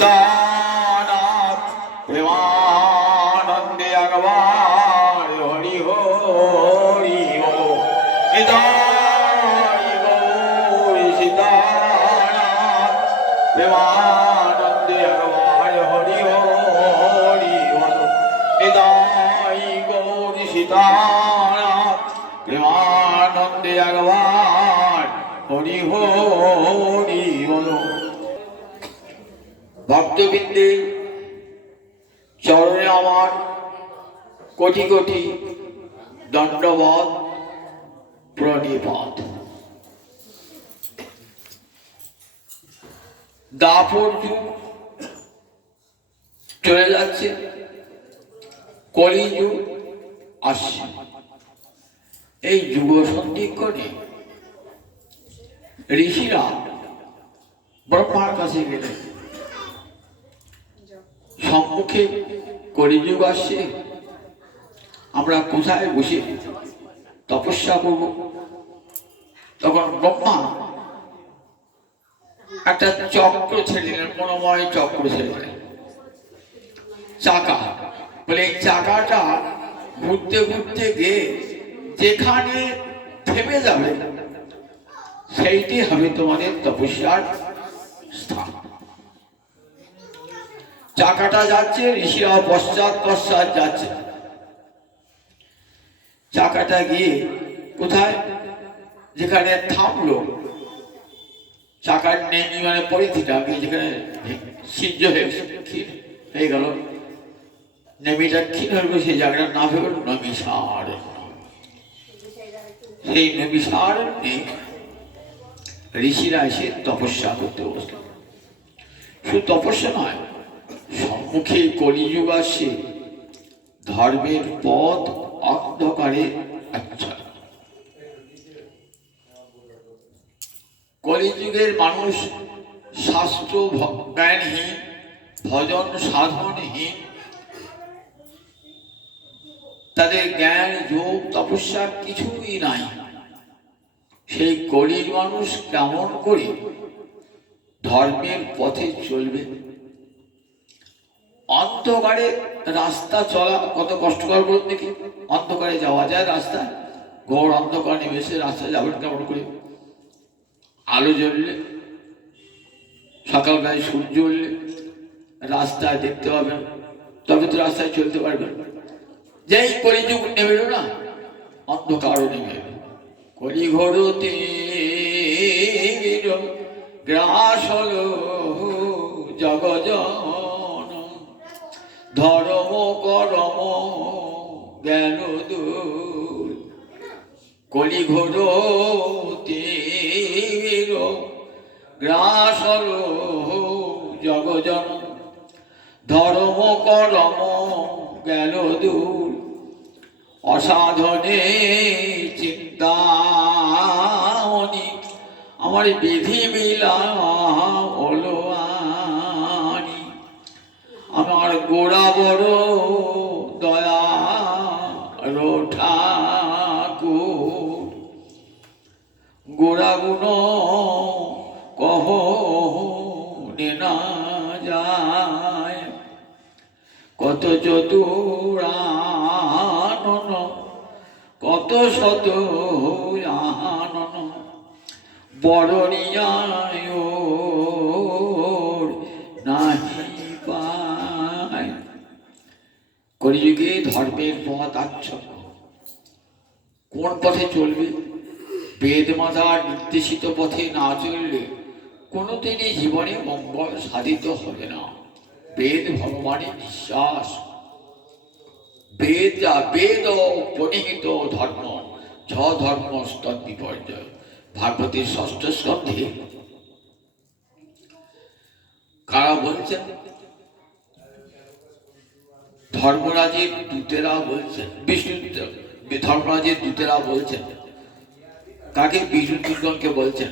दानाथ प्रेमानंदे अगवाय हरि हरि हो इदाई गौरी सीतानाथ प्रेमानंदे अगवाय हरि हरि हो इदाई गौरी सीतानाथ प्रेमानंदे अगवाय हरि हरि हो। भक्तबिंदे चरणे आमार कोटि कोटि दंडवत प्रणिपात। दापर जुग चले जाच्छे, कलि जुग आसছে। এই যুগ সন্ধিক্ষণে ঋষিরা ব্রহ্মার কাছে গেলেন, সম্মুখে কলিযুগ আসছে, আমরা কোথায় বসে তপস্যা করব? তখন ব্রহ্মা একটা চক্র ছেড়ে দিলেন, মনোময় চক্র ছেড়ে দিলেন, চাকা। বলে এই চাকাটা ঘুরতে ঘুরতে গিয়ে যেখানে থেমে যাবে সেইটি হবে তোমাদের তপস্যার স্থান। চাকাটা যাচ্ছে, ঋষিরা পশ্চাৎ পশ্চাৎ যাচ্ছে। চাকাটা গিয়ে কোথায় যেখানে থামলো, চাকার নেমি মানে পরিধিটা যেখানে সিদ্ধ হয়ে গেল, নেমিটা ক্ষীণ হয়ে গেল, সেই জায়গাটার নাম হয়ে গেল নমিসার। সেই নমিসার ঋষিরা এসে তপস্যা করতে বসলেন। শুধু তপস্যা নয়, সম্মুখে কলিযুগ আসছে, ধর্মের পথ অন্ধকারে আচ্ছন্ন। কলিযুগের মানুষ শাস্ত্র জ্ঞানহীন, ভজন সাধনহীন, তাদের জ্ঞান যোগ তপস্যা কিছুই নাই। সেই কলির মানুষ কেমন করে ধর্মের পথে চলবে? অন্ধকারে রাস্তা চলা কত কষ্টকর বলুন দেখি। অন্ধকারে যাওয়া যায় রাস্তায়? ঘোর অন্ধকার নেমেছে, রাস্তায় যাবেন কেমন করে? আলো জ্বললে, সকালবেলায় সূর্য উঠলে রাস্তায় দেখতে পাবেন, তবে তো রাস্তায় চলতে পারবেন। যেই কলিযুগ নেমে এলো না, অন্ধকারও নেমে এলো। কলিঘোরতে গ্রাস হলো জগজন, ধর্ম করম গেল দূর। কলিঘোরতে গ্রাস হলো জগজন, ধর্ম করম গেল দূর। অসাধনে চিন্তামণি আমার বিধি মিলা হলো আনি। আমার গোড়া বড় দয়া ঠাকুর, গোড়া গুণ কহ না যায়। কত চতুরানন কত শত আনন, বরণিয়ায় নাহি পায়। কলিযুগে ধর্মের পথ আচ্ছন্ন। কোন পথে চলবে? বেদ মাতার নির্দেশিত পথে না চললে কোনোদিনই জীবনে মঙ্গল সাধিত হবে না। বেদ ভগবানের নিঃশ্বাস। বেদ যা বেদ প্রণীত ধর্ম, ছ ধর্ম স্তর বিপর্যয়। ভাগবতের ষষ্ঠ স্কন্ধে কারা বলছেন? ধর্মরাজের দূতেরা বলছেন, বিষ্ণু ধর্মরাজের দূতেরা বলছেন। কাকে? বিষ্ণুদূতগণকে বলছেন।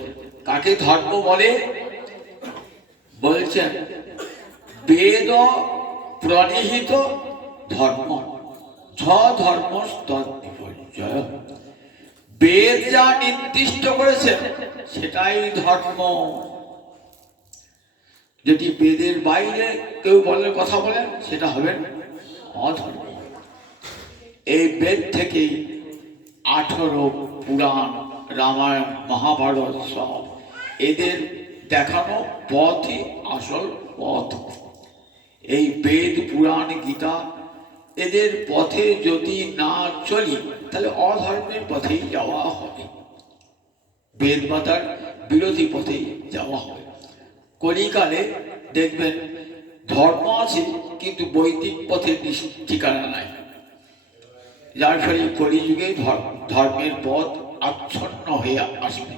কাকে ধর্ম বলে? বলছেন বেদ প্রণীত ধর্ম, ছ ধর্ম স্তর বিপর্যয়। বেদ যা নির্দিষ্ট করেছেন সেটাই ধর্ম। যদি বেদের বাইরে কেউ বলে কথা বলেন সেটা হবে অধর্ম। এই বেদ থেকেই 18 পুরাণ, রামায়ণ, মহাভারত সব এদের দেখানো পথই আসল পথ। এই বেদ, পুরাণ, গীতা এদের পথে যদি না চলি তাহলে অধর্মের পথেই যাওয়া হবে, বেদ মাতার বিরোধী পথেই যাওয়া হবে। কলিকালে দেখবেন ধর্ম আছে কিন্তু বৈদিক পথের ঠিকানা নাই, যার ফলে কলিযুগে ধর্মের পথ আচ্ছন্ন হয়ে আসবে।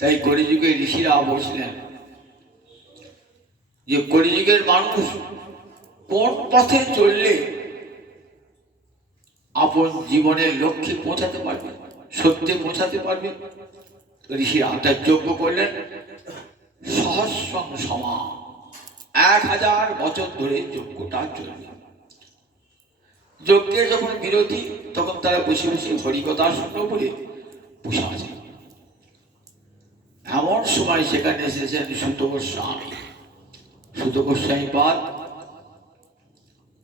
তাই কলিযুগে ঋষিরা বলছিলেন যে কলিযুগের মানুষ কোন পথে চললে আপন জীবনের লক্ষ্যে পৌঁছাতে পারবে, সত্যে পৌঁছাতে পারবে। ঋষিরা তার যজ্ঞ করলেন সহস্রং সমা, 1000 বছর ধরে যজ্ঞটা চলবে। যজ্ঞের যখন বিরতি তখন তারা বসে বসে হরিকথা শুনলো বলে বসে আছে। এমন সময় সেখানে এসেছেন সুত গোস্বামী। সুত গোস্বামী পাদ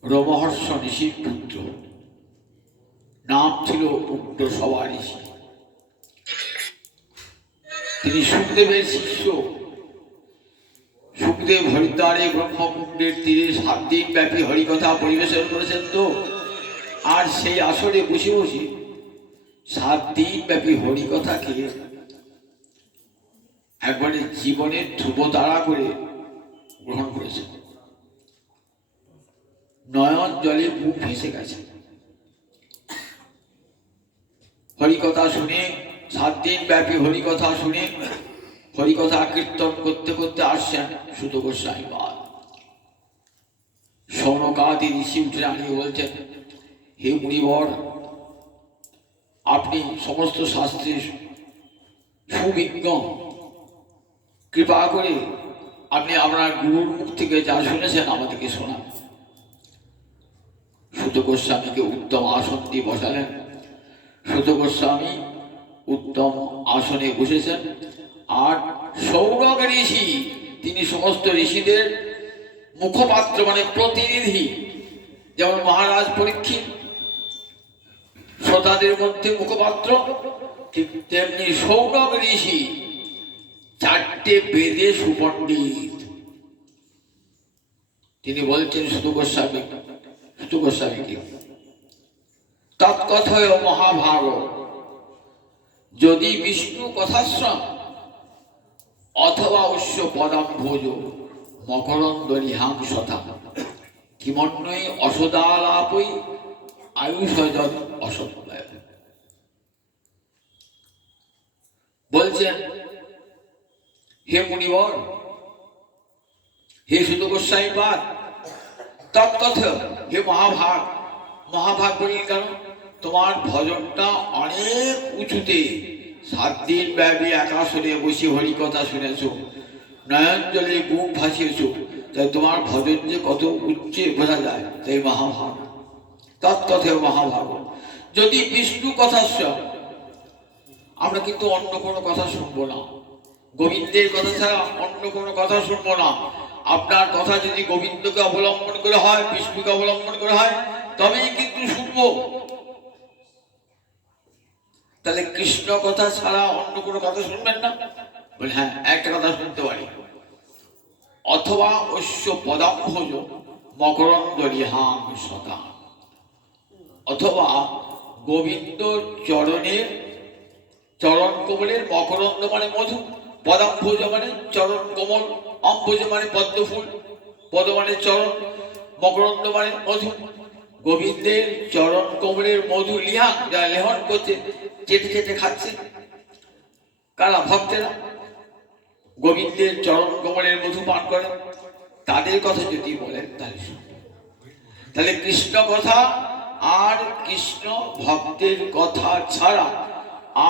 রোমহর্ষ ঋষির পুত্র, নাম ছিল উগ্রসভা ঋষি। তিনি সুখদেবের শিষ্য। সুখদেব হরিদ্বারে ব্রহ্মকুণ্ডের তীরে 7 দিন ব্যাপী হরিকথা পরিবেশন করেছেন তো, আর সেই আসরে বসে বসে 7 দিন ব্যাপী হরিকথাকে একবারে জীবনের ধ্রুবতারা করে গ্রহণ করেছেন। নয়ন জলে মুখ ভেসে গেছে হরিকথা শুনে। 7 দিন ব্যাপী হরিকথা শুনে হরিকথা কীর্তন করতে করতে আসছেন সুত গোস্বামী পাদ। শৌনকাদি ঋষি উঠে দাঁড়িয়ে বলছেন, হে মুনিবর, আপনি সমস্ত শাস্ত্রে সুবিজ্ঞ, কৃপা করে আপনি আপনার গুরুর মুখ থেকে যা শুনেছেন আমাদেরকে শোনান। সুত গোস্বামীকে উত্তম আসন দিয়ে বসালেন। সুত গোস্বামী উত্তম আসনে বসেছেন। আর সৌনক ঋষি, তিনি সমস্ত ঋষিদের মুখপাত্র, মানে প্রতিনিধি। যেমন মহারাজ পরীক্ষিত শ্রোতাদের মধ্যে মুখপাত্র, ঠিক তেমনি সৌনক ঋষি 4টে বেদে সুপণ্ডিত। তিনি বলছেন সুত গোস্বামীকে, তৎকথয় মহাভারত, যদি বিষ্ণু কথাশ্রম অথবা অশ্ব পদাম্ভোজ মকরন্দ নিহাংসতা কিমন্বয়ে অসদালাপই আয়ুষজন অসৎলায়। বলছেন, হে মুনিবর, হে সুত গোস্বামী পাদ, তৎকথ, হে মহাভাগ। মহাভাগ বলি কেন? তোমার ভজনটা অনেক উঁচুতে, 7 দিন ব্যাপী একাশনে বসে হরিকথা শুনেছ, নয়ন জলে বুক ভাসিয়েছ, তাই তোমার ভজন যে কত উচ্চে বোঝা যায়। তাই মহাভাগ, তৎকথে মহাভাগ। যদি বিষ্ণু কথা, আমরা কিন্তু অন্য কোনো কথা শুনবো না, গোবিন্দের কথা ছাড়া অন্য কোনো কথা শুনবো না। আপনার কথা যদি গোবিন্দকে অবলম্বন করে হয়, বিষ্ণুকে অবলম্বন করে হয়, তবেই কিন্তু শুনবো। তাহলে কৃষ্ণ কথা ছাড়া অন্য কোনো কথা শুনবেন না? বলে হ্যাঁ, একটা কথা শুনতে পারি, অথবা অশ্ব পদাম্ভোজ মকরন্দ নিহাংসতা, অথবা গোবিন্দ চরণের চরণ কোমলের মকরন্দ মানে মধু, পদাম্ভোজ মানে চরণ কোমল, অম্ভোজ মানে পদ্ম ফুল, পদ মানে চরণ, মকরন্দ মানে মধু। গোবিন্দের চরণ কোমলের মধু লিহাং, যারা লেহন করছে, চেটে চেটে খাচ্ছে, কারা? ভক্তেরা গোবিন্দের চরণ কোমলের মধু পান করে, তাদের কথা যদি বলেন তাহলে তাহলে কৃষ্ণ কথা আর কৃষ্ণ ভক্তের কথা ছাড়া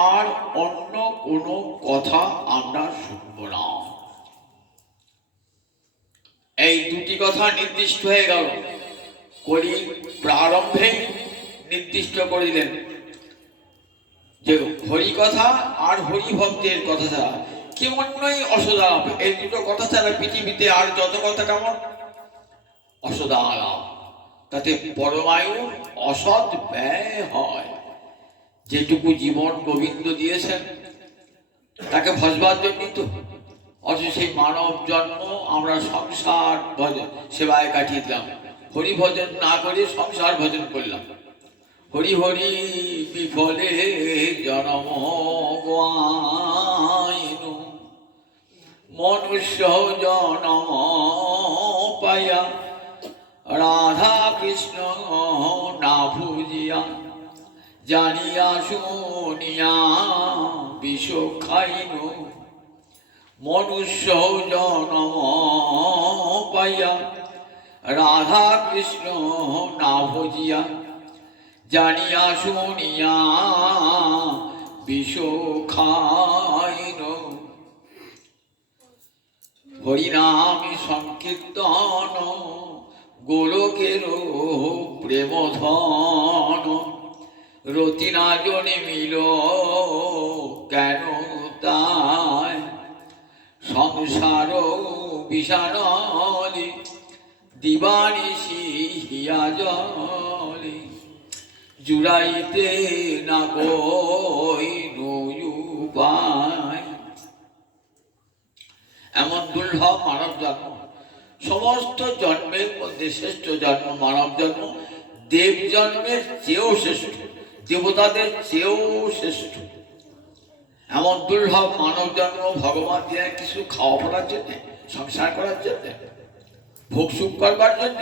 আর অন্য কোনো কথা আমরা শুনব না। এই দুটি কথা নির্দিষ্ট হয়ে গেল, কলি প্রারম্ভে নির্দিষ্ট করে দিলেন যে হরি কথা আর হরি ভক্তের কথা ছাড়া কেমন নয় অসদালাপ, এই দুটো কথা ছাড়া পৃথিবীতে আর যত কথা কেমন অসদালাপ, তাতে পরমায়ুর অসৎ ব্যয় হয়। যেটুকু জীবন গোবিন্দ দিয়েছেন তাকে ভজবার জন্যই তো। অথচ সেই মানব জন্ম আমরা সংসার ভজন সেবায় কাটিয়ে দিলাম, হরি ভজন না করে সংসার ভজন করলাম। হরি হরি বিফলে জনম গাইনু, মনুষ্য জনম পাইয়া রাধা কৃষ্ণ না ভুজিয়া, জানিয়া শুনিয়া বিষ খাইনু। মনুষ্য জনম পাইয়া রাধা কৃষ্ণ না ভজিয়া, জানিয়া শুনিয়া বিষ খাইনু। হরিনাম সংকীর্তন গোলকের প্রেম ধন, রতি না জনে মিল কেন তাই, সংসার বিষাণলে দিবানিশি হিয়া জলে, জুড়াইতে না কইনু উপায়। এমন দুর্লভ মানব জন্ম, সমস্ত জন্মের মধ্যে শ্রেষ্ঠ জন্ম মানব জন্ম, দেব জন্মের চেয়েও শ্রেষ্ঠ, দেবতাদের চেয়েও শ্রেষ্ঠ। এমন দুর্লভ মানব জন্ম ভগবান দিয়ে কিছু খাওয়া পড়ার জন্য, সংসার করার জন্য, ভোগ সুখ করবার জন্য।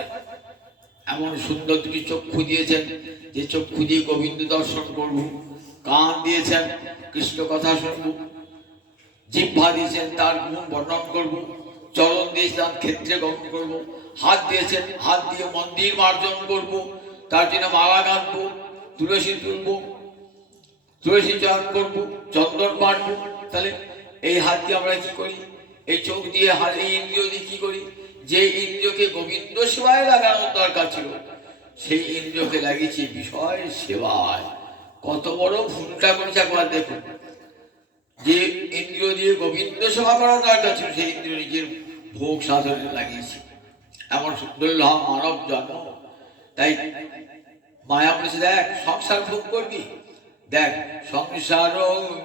এমন সুন্দর দুটি চক্ষু দিয়েছেন যে চক্ষু দিয়ে গোবিন্দ দর্শন করব, কান দিয়েছেন কৃষ্ণ কথা শুনব, জিহ্বা দিয়েছেন তার গুণ বর্ণন করব, চরণ দিয়েছেন ক্ষেত্রে গমন করব, হাত দিয়েছেন হাত দিয়ে মন্দির মার্জন করব, তার জন্য মালা গাঁথবো, তুলসী তুলব, তুলসী চয়ন করবো, চন্দন বাঁটবো। তাহলে এই হাত দিয়ে আমরা কি করি? এই চোখ দিয়ে এই ইন্দ্রিয় দিয়ে কি করি? যে ইন্দ্রিয়কে গোবিন্দ সেবায় লাগানোর দরকার ছিল সেই ইন্দ্রিয়কে লাগিয়েছি বিষয় সেবায়। কত বড় ভুলটা করেছে একবার দেখুন। যে ইন্দ্রিয় দিয়ে গোবিন্দ সেবা করার দরকার ছিল সেই ইন্দ্রিয় নিজের ভোগ সাধনে লাগিয়েছি। এমন দুর্লভ মানব জন্ম। তাই মায়া বলেছে, দেখ সংসার ভোগ করবি, দেখ সংসার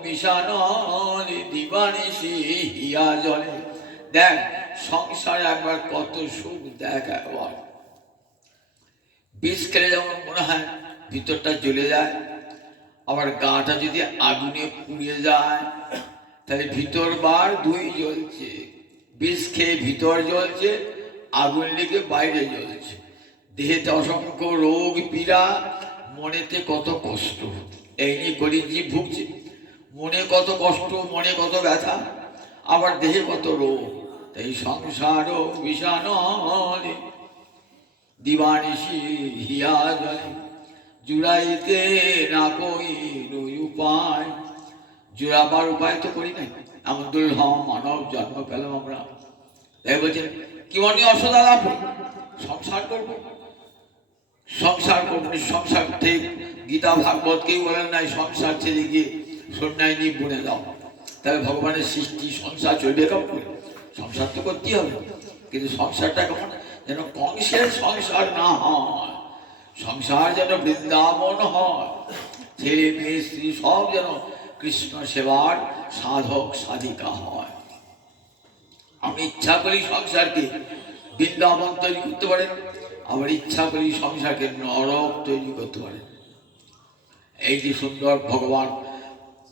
বিষাণলে দিবানিশি হিয়া জলে, দেখ সংসারে একবার কত সুখ, দেখ একবার। বিষ খেলে যেমন মনে হয় ভিতরটা জ্বলে যায়, আবার গাটা যদি আগুনে পুড়িয়ে যায় তাহলে ভিতর বার দুই জ্বলছে। বিষ খেয়ে ভিতর জ্বলছে, আগুন লেগে বাইরে জ্বলছে। দেহেতে অসংখ্য রোগ পীড়া, মনেতে কত কষ্ট, এই নিয়ে কলিজীব ভুগছে। মনে কত কষ্ট, মনে কত ব্যথা, আবার দেহে কত রোগ। তাই সংসার বিষাণলে দিবানিশি হিয়া জলে, জুড়াইতে না কইনু উপায়। জুড়াবার উপায় তো করি নাই, এমন দুর্লভ মানব জন্ম পেলাম আমরা। তাই বলছেন কি মনে অসদা লাভ, সংসার করবো, সংসার করবো। সংসার থেকে গীতা ভাগবত কেউ বলেন নাই সংসার ছেড়ে গিয়ে সন্ন্যায় নিয়ে বনে দাও। তাহলে ভগবানের সৃষ্টি সংসার চলবে কেমন করে? সংসার তো করতেই হবে, কিন্তু সংসারটা কেমন যেন কংসের সংসার না হয়, সংসার যেন বৃন্দাবন হয়, ছেলে মেয়ে স্ত্রী সব যেন কৃষ্ণ সেবার সাধক সাধিকা হয়। আপনি ইচ্ছা করেই সংসারকে বৃন্দাবন তৈরি করতে পারেন, আবার ইচ্ছা করেই সংসারকে নরক তৈরি করতে পারেন। এই যে সুন্দর ভগবান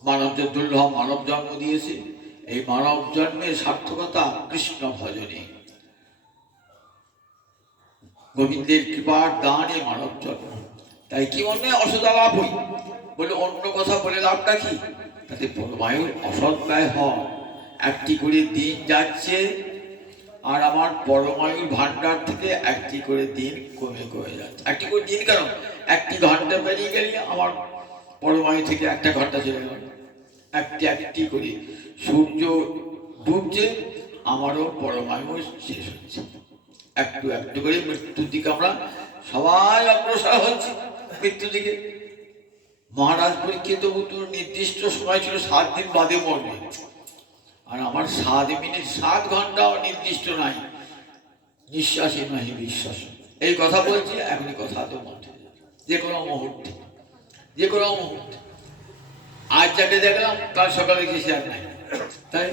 মানবদের দুর্লভ মানব জন্ম দিয়েছে, এই মানব জন্মের সার্থকতা কৃষ্ণ ভজনে, গোবিন্দের কৃপার দানে মানব জন্ম। তাই কি মনে অসদা লাভ হই বলে অন্য কথা বলে লাভটা কি? তাতে পরমায়ুর অসৎ ব্যয় হয়। একটি করে দিন যাচ্ছে আর আমার পরমায়ুর ভান্ডার থেকে একটি করে দিন কমে কমে যাচ্ছে। একটি করে দিন কেন, একটি ঘন্টা বেরিয়ে গেলে আমার পরমায়ু থেকে একটা ঘন্টা চলে গেল। একটি একটি করে সূর্য ডুবছে, আমারও পরমায়ু শেষ হচ্ছে। একটু একটু করে মৃত্যুর দিকে আমরা সবাই অগ্রসর হচ্ছে, মৃত্যুর দিকে। মহারাজ পরীক্ষিত নির্দিষ্ট সময় ছিল 7 দিন বাদে মরবে, আর আমার 7 মিনিট 7 ঘন্টাও নির্দিষ্ট নাই, নিঃশ্বাসে নয় বিশ্বাস। এই কথা বলছি, এখনই কথা তো মধ্যে, যে কোনো মুহূর্তে, যে কোনো মুহূর্তে। আজ যাকে দেখলাম কাল সকালে কিছু আর নাই, তাই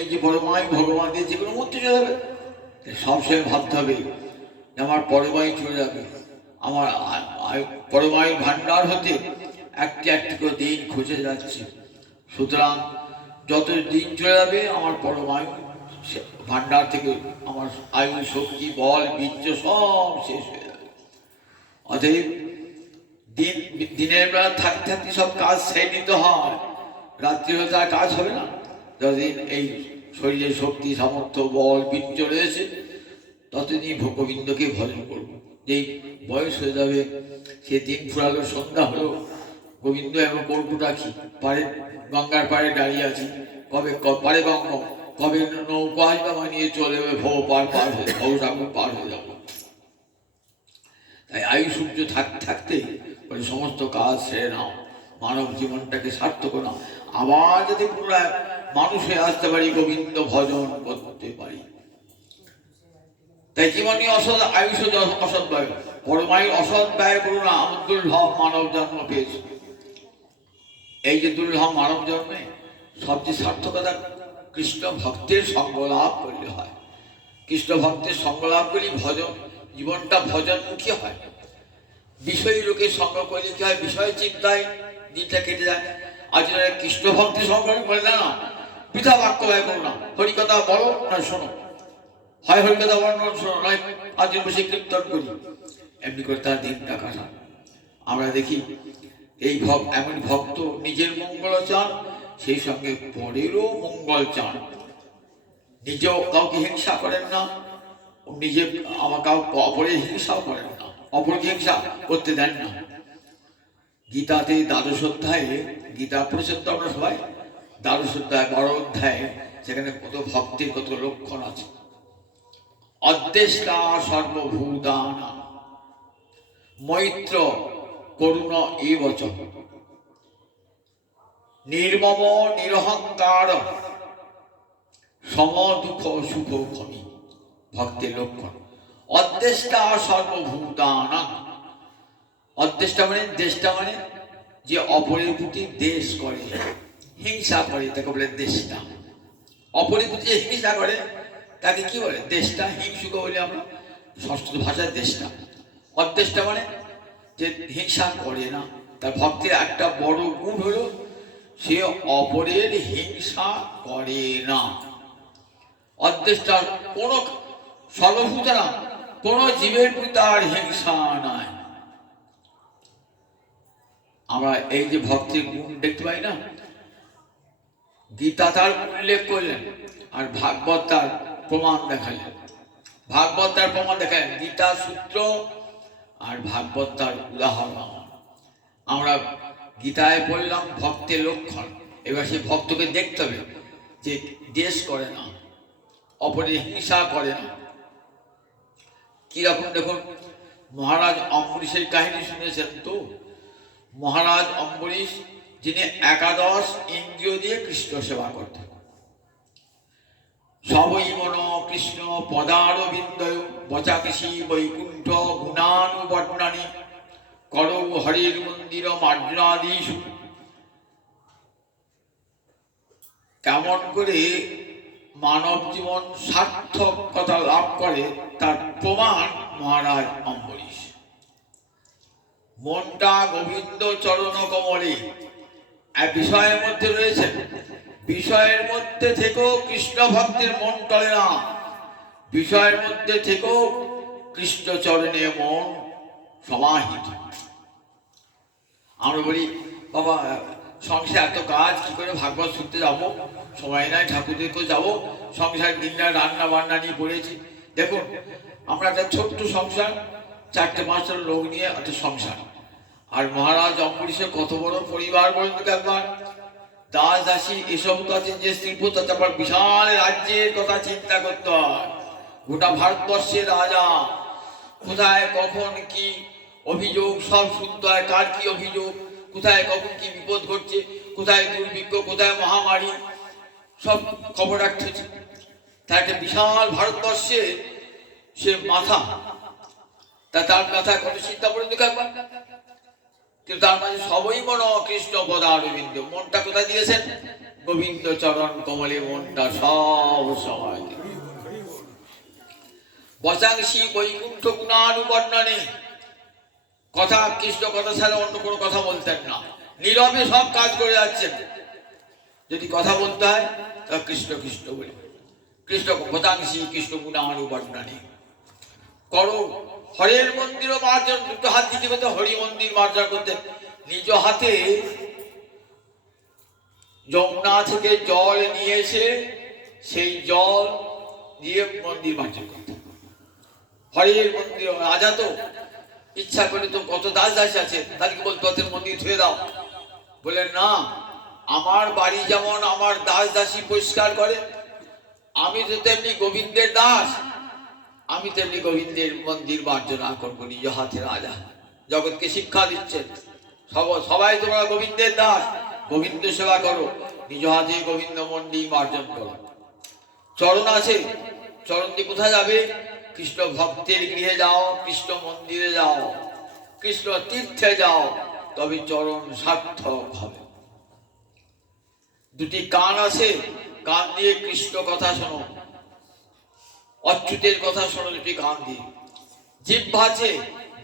এই যে পরমাই ভগবানকে যে কোনো মুহূর্তে চলে যাবে। সবসময় ভাবতে হবে আমার পরমাই চলে যাবে, আমার পরমায়ুর ভান্ডার হতে একটি একটি করে দিন খুঁজে যাচ্ছে। সুতরাং যত দিন চলে যাবে আমার পরমায়ু ভান্ডার থেকে আমার আয়ু শক্তি বল বীর্য সব শেষ হয়ে যাবে। অতএব দিনের বেলা থাকতে থাকতে সব কাজ সেরে নিতে হয়, রাত্রি হলে তার কাজ হবে না। যতদিন এই শরীরে শক্তি সামর্থ্য বল বীর্য রয়েছে ততদিন গোবিন্দকে ভজন করব। যেই বয়স হয়ে যাবে, সে দিন ফুরালো সন্ধ্যা হলো, গোবিন্দ এবং কর্পুটা কি পারে, গঙ্গার পাড়ে দাঁড়িয়ে আছি, কবে পারে গঙ্গা, কবে নৌকা আসবে বানিয়ে চলে যাবে, ভৌ পার হয়ে ভৌ ঠাকুর পার হয়ে যাবো। তাই আয়ু সূর্য থাকতে থাকতে সমস্ত কাজ সেরে নাও, মানব জীবনটাকে সার্থক নাও, আবার যদি পুনরায় মানুষ হয়ে আসতে পারি, গোবিন্দ ভজন করতে পারি। তাই জীবনী অসৎ আয়ুষ অসৎ ব্যয়, পরমায়ুর অসৎ ব্যয় করো না। আমার দুর্লভ মানব জন্ম পেয়েছে, এই যে দুর্লভ মানব জন্মে সবচেয়ে সার্থকতা কৃষ্ণ ভক্তের সঙ্গ লাভ করলে হয়। কৃষ্ণ ভক্তের সঙ্গ লাভ করলে ভজন, জীবনটা ভজনমুখী হয়। বিষয়ী লোকের সঙ্গ করলে কি হয়, বিষয় চিন্তায় দিনটা কেটে যায়। আজ কৃষ্ণ ভক্তের সঙ্গ বলে না, বৃথা বাক্য ব্যয় করো না, হরিকথা বলো না শোনো, হয় হরিকথা বর্ণন শোনো, নয় আজ বসে কীর্তন করি, এমনি করে তার দিনটা কাটা। আমরা দেখি এই এমন ভক্ত নিজের মঙ্গল চান, সেই সঙ্গে পরেরও মঙ্গল চান। নিজেও কাউকে হিংসা করেন না, নিজে আমার কাউকে অপরের হিংসাও করেন না, অপরকে হিংসা করতে দেন না। গীতাতে 12 অধ্যায়ে, গীতা পরিষদ আমরা সবাই, 12 অধ্যায় 12 অধ্যায়ে, সেখানে কত ভক্তির কত লক্ষণ আছে। অদ্দেষ্টা সর্বভূতানা মৈত্র করুণ এবচ নির্মম নিরহংকার সম দুঃখ সুখ ক্ষমি। ভক্তের লক্ষণ অদ্দেষ্টা সর্বভূতানা। অদ্দেষ্টা মানে, দেষ্টা মানে যে অপরের প্রতি দেশ করে, হিংসা করে, তাকে বলে দেষ্টা। অপরের প্রতি যে হিংসা করে তাকে কি বলে, দেষ্টা। হিংসুক বলে আমরা সংস্কৃত ভাষায় দেষ্টা। অদ্দেষ্টা মানে যে হিংসা করে না। তার ভক্তের একটা বড় গুণ হলো সে অপরের হিংসা করে না। অদ্দেষ্টার কোন সর্বভূতানা, কোন জীবের প্রতি তার হিংসা নাই। আমরা এই যে ভক্তির গুণ দেখতে পাই না, গীতা তার উল্লেখ করলেন আর ভাগবত তার প্রমাণ দেখালেন। ভাগবত তার প্রমাণ দেখালেন, গীতা সূত্র আর ভাগবত তার উদাহরণ। আমরা গীতায় বললাম ভক্তের লক্ষণ, এবার সেই ভক্তকে দেখতে হবে যে দেশ করে না, অপরের হিংসা করে না। কিরকম দেখুন, মহারাজ অম্বরীশের কাহিনী শুনেছেন তো। মহারাজ অম্বরীশ যিনি 11 ইন্দ্রিয় দিয়ে কৃষ্ণ সেবা করতেন। সবই মন কৃষ্ণ পদারবিন্দয় বচাকৃষি বৈকুণ্ঠ গুণানুবর্ণানি করৌ হরির মন্দির মার্জনাদিষু। কেমন করে মানব জীবন সার্থকতা লাভ করে তার প্রমাণ মহারাজ অম্বরীশ। মনটা গোবিন্দ চরণ কমলে, এক বিষয়ের মধ্যে রয়েছে, বিষয়ের মধ্যে থেকেও কৃষ্ণ ভক্তের মন টলে না, বিষয়ের মধ্যে থেকেও কৃষ্ণ চরণে মন সমাহিত। আমরা বলি বাবা সংসার এত কাজ, কি করে ভাগবত শুনতে যাবো, সময় নাই, ঠাকুর দেখতে যাবো, সংসার দিনটা রান্না বান্না নিয়ে পড়েছি। দেখুন আমরা একটা ছোট্ট সংসার, 4-5টা লোক নিয়ে একটা সংসার। আর মহারাজ অম্বরীশের কত বড় পরিবার বলুন তো একবার, দাস দাসী এসব তো আছে, যে শিল্প, তারপর বিশাল রাজ্যের কথা চিন্তা করতে হয়। গোটা ভারতবর্ষের রাজা, কোথায় কখন কি অভিযোগ সব শুনতে হয়, কার কি অভিযোগ, কোথায় কখন কি বিপদ ঘটছে, কোথায় দুর্ভিক্ষ, কোথায় মহামারী, সব খবর রাখতেছে। তার একটা বিশাল ভারতবর্ষে সে মাথা, তার মাথায় কত চিন্তা করে দেখো একবার। কিন্তু তার মাঝে সবই মন কৃষ্ণ পদারবিন্দ, মনটা কোথায় দিয়েছেন? গোবিন্দ চরণ কমলে মনটা সব সময়। বচাংশী বৈকুণ্ঠ গুণানুবর্ণনে, কথা কৃষ্ণ কথা ছাড়া অন্য কোনো কথা বলতেন না, নীরবে সব কাজ করে যাচ্ছেন। যদি কথা বলতে হয় তা কৃষ্ণ কৃষ্ণ বলে, কৃষ্ণ বচাংশী কৃষ্ণ গুণানুবর্ণনে করো। হরের মন্দিরও মার্জন, দুটো হাত দিতে করতে হরি মন্দির মার্জন করতেন। নিজ হাতে যমুনা থেকে জল নিয়ে এসে সেই জল দিয়ে মন্দির মার্জন করতেন। হরির মন্দির, রাজা তো ইচ্ছা করে তো কত দাস দাস আছে, তাদেরকে বলতো তোদের মন্দির ধুয়ে দাও। বলেন না, আমার বাড়ি যেমন আমার দাস দাসী পরিষ্কার করে, আমি তো তেমনি গোবিন্দের দাস, আমি তেমনি গোবিন্দের মন্দির মার্জনা করবো। নিজ হাতে রাজা জগৎকে শিক্ষা দিচ্ছেন, সবাই তোমরা গোবিন্দের দাস, গোবিন্দ সেবা করো, নিজ হাতে গোবিন্দ মন্দির মার্জন করো। চরণ আছে, চরণ দিয়ে কোথায় যাবে? কৃষ্ণ ভক্তের গৃহে যাও, কৃষ্ণ মন্দিরে যাও, কৃষ্ণ তীর্থে যাও, তবে চরণ সার্থক হবে। দুটি কান আছে, কান দিয়ে কৃষ্ণ কথা শোনো, অচ্যুতের কথা শোনো দুটি কান দিয়ে। জিহ্বা আছে,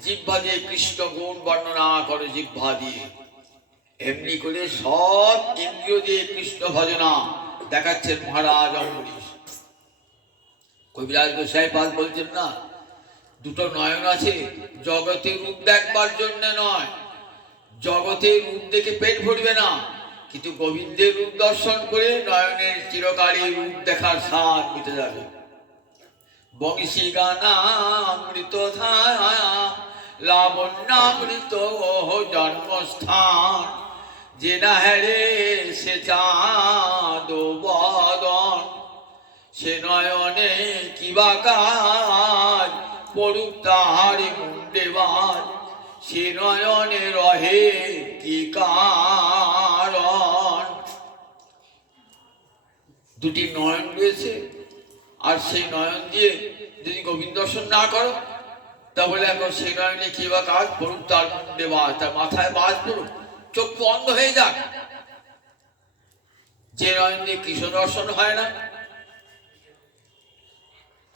জিহ্বা দিয়ে কৃষ্ণ গুণ বর্ণনা করো জিহ্বা দিয়ে। এমনি করে সব ইন্দ্রিয় দিয়ে কৃষ্ণ ভজনা দেখাচ্ছেন মহারাজ অম্বরীশ। কবিরাজ গোসাই পাল বলছেন না, দুটো নয়ন আছে, জগতের রূপ দেখবার জন্য নয়, জগতের রূপ দেখে পেট ভরবে না, কিন্তু গোবিন্দের রূপ দর্শন করে নয়নের চিরকালী রূপ দেখার স্বাদ মিটে যাবে। বংশী গানামৃত ধারা লাবণ্যামৃত জন্মস্থান, যে না হেরে সে চাঁদ বদন, সে নয়নে কিবা কাজ পড়ুক তাহার মুন্ডে বাজ, সে নয়নে রহে কি কারণ। দুটি নয়ন রয়েছে, আর সেই নয়ন দিয়ে যদি গোবিন্দ দর্শন না করো, তাহলে এখন সেই নয়নে কি বা কাজ পড়ুক তার মুন্ডে বাজ, তার মাথায় বাজ পড়ুক, চক্ষু অন্ধ হয়ে যাক। যে নয়ন দিয়ে কৃষ্ণ দর্শন হয় না,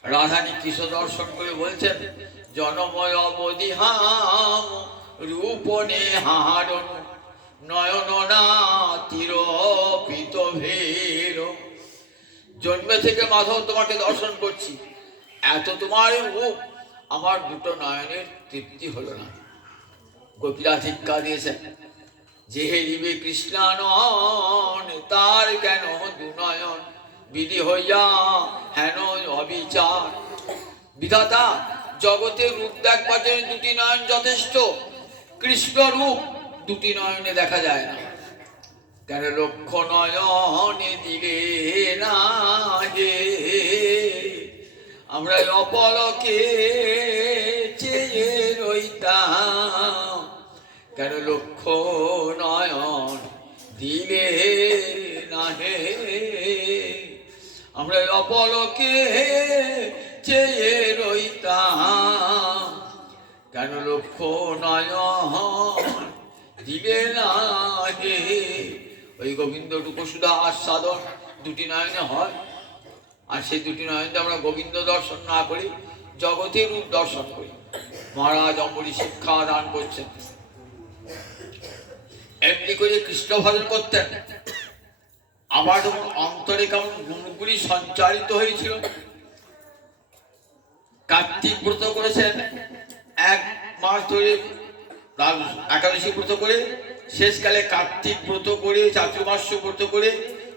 রাধানী কৃষ্ণ দর্শন করে বলছেন, জনময় অবধিহাম রূপনে হারণ নয়ন না তিরপিত ভের। জন্মে থেকে মাধব তোমাকে দর্শন করছি, এত তোমার রূপ, আমার দুটো নয়নের তৃপ্তি হলো না। গোপীরা ধিক্কার দিয়েছেন, যে হেরিবে কৃষ্ণানন তার কেন দুনয়ন, বিধি হইয়া হেন অবিচার। বিধাতা জগতের রূপ দেখবার জন্য দুটি নয়ন যথেষ্ট, কৃষ্ণ রূপ দুটি নয়নে দেখা যায় না। কেন লক্ষ নয়নে দিলে না হে, আমরা অপলকে চেয়ে রইতাম, কেন লক্ষ নয়ন দিলে না হে, আমরা অপলকে চেয়ে রইতাম, কেন লক্ষ নয়ন দিলে না হে। ওই গোবিন্দটুকু শুধু আস্বাদন দুটি নয়নে হয়, আর সেই দুটি নয়নে আমরা গোবিন্দ দর্শন না করি, জগতের রূপ দর্শন করি। মহারাজ অম্বরীশ শিক্ষা দান করছেন। এমনি করে কৃষ্ণ ভজন করতেন। আমার যখন অন্তরে কেমন গুণগুলি সঞ্চারিত হয়েছিল। কার্তিক ব্রত করেছেন, 1 মাস ধরে একাদশী ব্রত করে, শেষকালে কার্তিক ব্রত করে, চাতুর্মাস্য ব্রত করে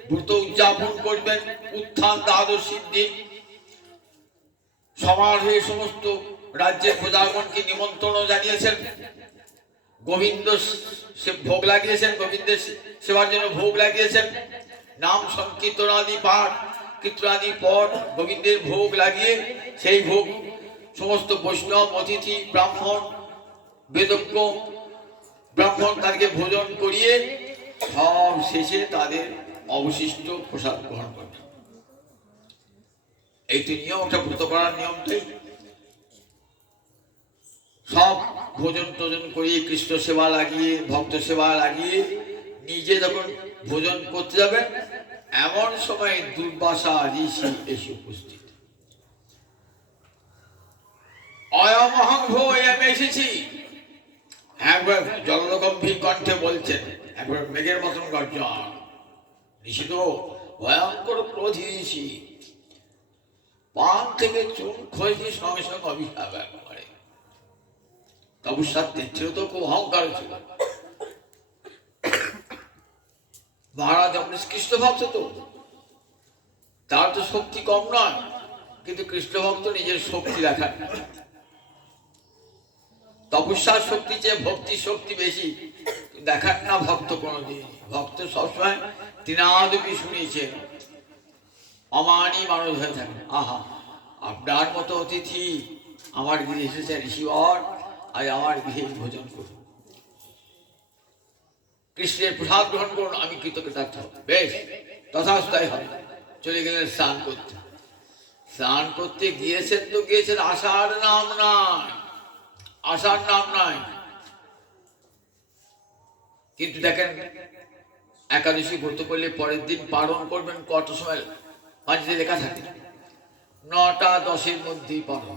ব্রত উদযাপন করবেন। উত্থান দ্বাদশীর দিন সমারোহে সমস্ত রাজ্যের প্রজাগণকে নিমন্ত্রণ জানিয়েছেন। গোবিন্দ সে ভোগ লাগিয়েছেন, গোবিন্দের সেবার জন্য ভোগ লাগিয়েছেন। নাম সংকীর্তনাদি পাঠ কীর্তনাদি পর গোবিন্দের ভোগ লাগিয়ে, সেই ভোগ সমস্ত বৈষ্ণব অতিথি ব্রাহ্মণ বেদজ্ঞ ব্রাহ্মণ তাদেরকে ভোজন করিয়ে সব শেষে তাদের অবশিষ্ট প্রসাদ গ্রহণ করবেন। এইটি নিয়ম, একটা ব্রত করার নিয়মটাই। সব ভোজন টোজন করিয়ে, কৃষ্ণ সেবা লাগিয়ে, ভক্ত সেবা লাগিয়ে নিজে যখন ভোজন করতে যাবেন, এমন সময় দুর্বাসা ঋষি এসে উপস্থিত। অয়মহং ভো, আমি এসেছি। একবার জলগম্ভীর কণ্ঠে বলছেন, একবার মেঘের মতন গর্জন। ঋষি তো ভয়ঙ্কর ক্রোধী ঋষি, পান থেকে চুন খয়েছে, সঙ্গে সঙ্গে অভিশাপ করে। তপস্যার ছিল তো খুব অহংকার ছিল। মহারাজ অমৃত কৃষ্ণ ভক্ত, তো তার তো শক্তি কম নয়, কিন্তু কৃষ্ণ ভক্ত নিজের শক্তি রাখার, তপস্যার শক্তি চেয়ে ভক্তির শক্তি বেশি দেখান না ভক্ত কোনদিন। ভক্ত সবসময় তৃণাদপি শুনিয়েছে, অমানি মানুষ হয়ে থাকে। আহা, আপনার মতো অতিথি আমার গৃহে এসেছে ঋষিবর, আজ আমার গৃহে ভোজন করুন, কৃষ্ণের প্রসাদ গ্রহণ করুন, আমি কৃতজ্ঞতার্থ। বেশ, তথাস্থাই হবে। চলে গেলেন স্নান করতে। স্নান করতে গিয়েছেন তো গিয়েছেন, আসার নাম নাই, আসার নাম নাই। কিন্তু দেখেন, একাদশী ব্রত করলে পরের দিন পালন করবেন কত সময়, মাঝে লেখা থাকে 9টা 10-এর মধ্যেই পালন,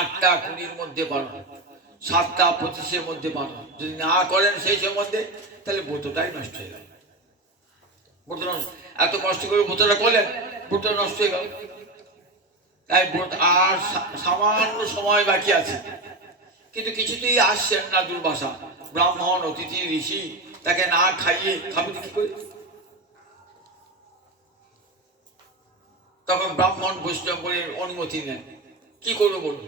8টা 20-এর মধ্যে পালন, 7টা 25-এর মধ্যে পালন। যদি না করেন সেই মধ্যে, তাহলে ব্রতটাই নষ্ট হয়ে গেল। ব্রত এত কষ্ট করে ব্রতটা করলেন, ব্রত নষ্ট হয়ে গেল। তাই ব্রত আর সামান্য সময় বাকি আছে, কিন্তু কিছুতেই আসছেন না দুর্বাসা। ব্রাহ্মণ অতিথি ঋষি, তাকে না খাইয়ে খাবে কি করে? তখন ব্রাহ্মণ বৈষ্ণবের অনুমতি নেন। কি করবো বলুন?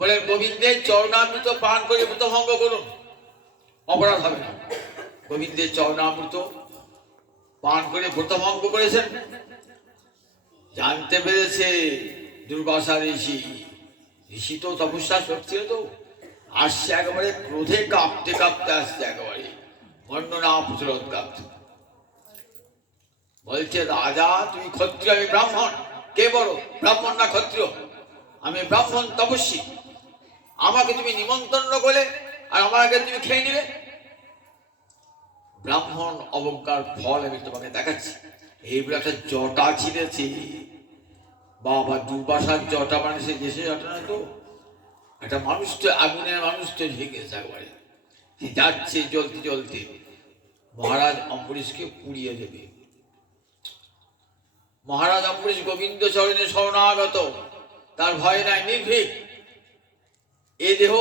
বলেন, গোবিন্দের চরণামৃত পান করে ব্রতভঙ্গ করুন, অপরাধ হবে না। গোবিন্দের চরণামৃত পান করে ব্রতভঙ্গ করেছেন, জানতে পেরেছে দুর্বাসা ঋষি। ঋষি তো তপস্যা শক্তি তো আসছে, একেবারে ক্রোধে কাঁপতে কাঁপতে আসছে, একেবারে বর্ণনা প্রতিরোধ কাঁপতে। বলছে, রাজা তুমি ক্ষত্রিয়, আমি ব্রাহ্মণ, কে বড়, ব্রাহ্মণ না ক্ষত্রিয়? আমি ব্রাহ্মণ তপস্বী, আমাকে তুমি নিমন্ত্রণ করলে আর আমাকে তুমি খেয়ে নিলে। ব্রাহ্মণ অবজ্ঞার ফল আমি তোমাকে দেখাচ্ছি। এইগুলো একটা জটা ছিঁড়েছে বাবা, দুর্বাসার জটা, মানে সে দেশে জটা না তো, একটা মানুষ তো আগুনের মানুষ তো ঝেঁকেছে একবারে, যাচ্ছে জ্বলতে জ্বলতে। মহারাজ অম্বরীশকে পুড়িয়ে দেবে। মহারাজ অম্বরীশ গোবিন্দ চরণে শরণাগত, তার ভয় নাই, নির্ভীক। এ দেহ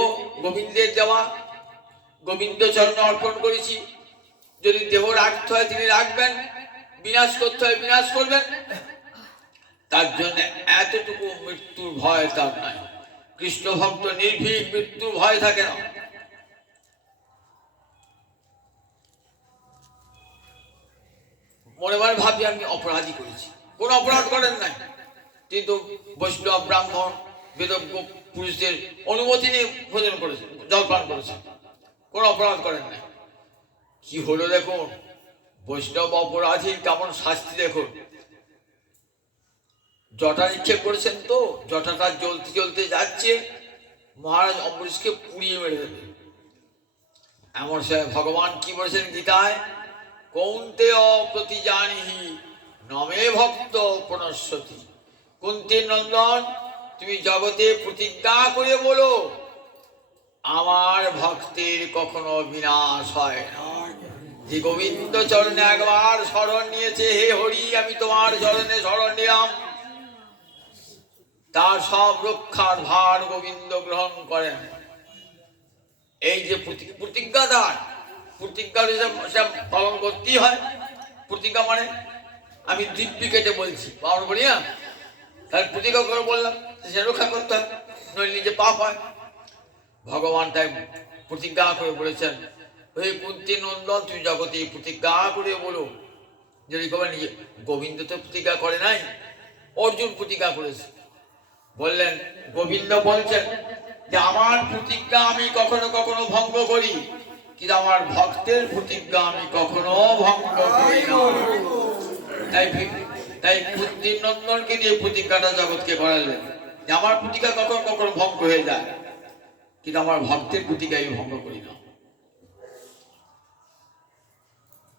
গোবিন্দের দেওয়া, গোবিন্দ চরণে অর্পণ করেছি। যদি দেহ রাখতে হয় তিনি রাখবেন, বিনাশ করতে হয় বিনাশ করবেন। তার জন্য এতটুকু মৃত্যুর ভয় তার নাই। কৃষ্ণ ভক্ত নির্ভীক, মৃত্যুর ভয় থাকে না। মনে মনে ভাবি আমি অপরাধী করেছি, কোন অপরাধ করেন নাই, কিন্তু বৈষ্ণব ব্রাহ্মণ বেদজ্ঞ পুরুষদের অনুমতি নিয়ে ভোজন করেছেন, জলপান করেছেন, কোন অপরাধ করেন নাই। কি হলো দেখুন, বৈষ্ণব অপরাধীর কেমন শাস্তি দেখুন। জটা নিক্ষেপ করেছেন তো, জটাটা জ্বলতে জ্বলতে যাচ্ছে, মহারাজ অম্বরীশকে পুড়িয়ে মেরে দেবে। এমন সময় ভগবান কি বলেছেন গীতায়, কৌন্তেয় প্রতিজানিহি নমে ভক্ত প্রণশ্যতি। কুন্তীর নন্দন, তুমি জগতে প্রতিজ্ঞা করে বলো, আমার ভক্তের কখনো বিনাশ হয় না। যে গোবিন্দ চরণে একবার শরণ নিয়েছে, হে হরি আমি তোমার চরণে শরণ নিলাম, তার সব রক্ষার ভার গোবিন্দ গ্রহণ করেন। এই যে প্রতিজ্ঞাদার, প্রতিজ্ঞা পালন করতেই হয়। প্রতিজ্ঞা মানে আমি দিব্যি কেটে বলছি, পালন বলি না, তাহলে প্রতিজ্ঞা করে বললাম, সে রক্ষা করতে হয়, নইলে নিজে পাপ হয়। ভগবান তাই প্রতিজ্ঞা করে বলেছেন, হে কুন্তী নন্দন, তুমি জগতে প্রতিজ্ঞা করে বলো। যদি কবে নিজে, গোবিন্দ তো প্রতিজ্ঞা করে নাই, অর্জুন প্রতিজ্ঞা করেছে। বললেন, গোবিন্দ বলছেন যে আমার প্রতিজ্ঞা আমি কখনো কখনো ভঙ্গ করি, কিন্তু আমার ভক্তের প্রতিজ্ঞা আমি কখনো ভঙ্গ করি না। তাই বুদ্ধির নন্দনকে দিয়ে প্রতিজ্ঞাটা জগৎকে করালেন যে আমার প্রতিজ্ঞা কখনো কখনো ভঙ্গ হয়ে যায়, কিন্তু আমার ভক্তের প্রতিজ্ঞা আমি ভঙ্গ করি না।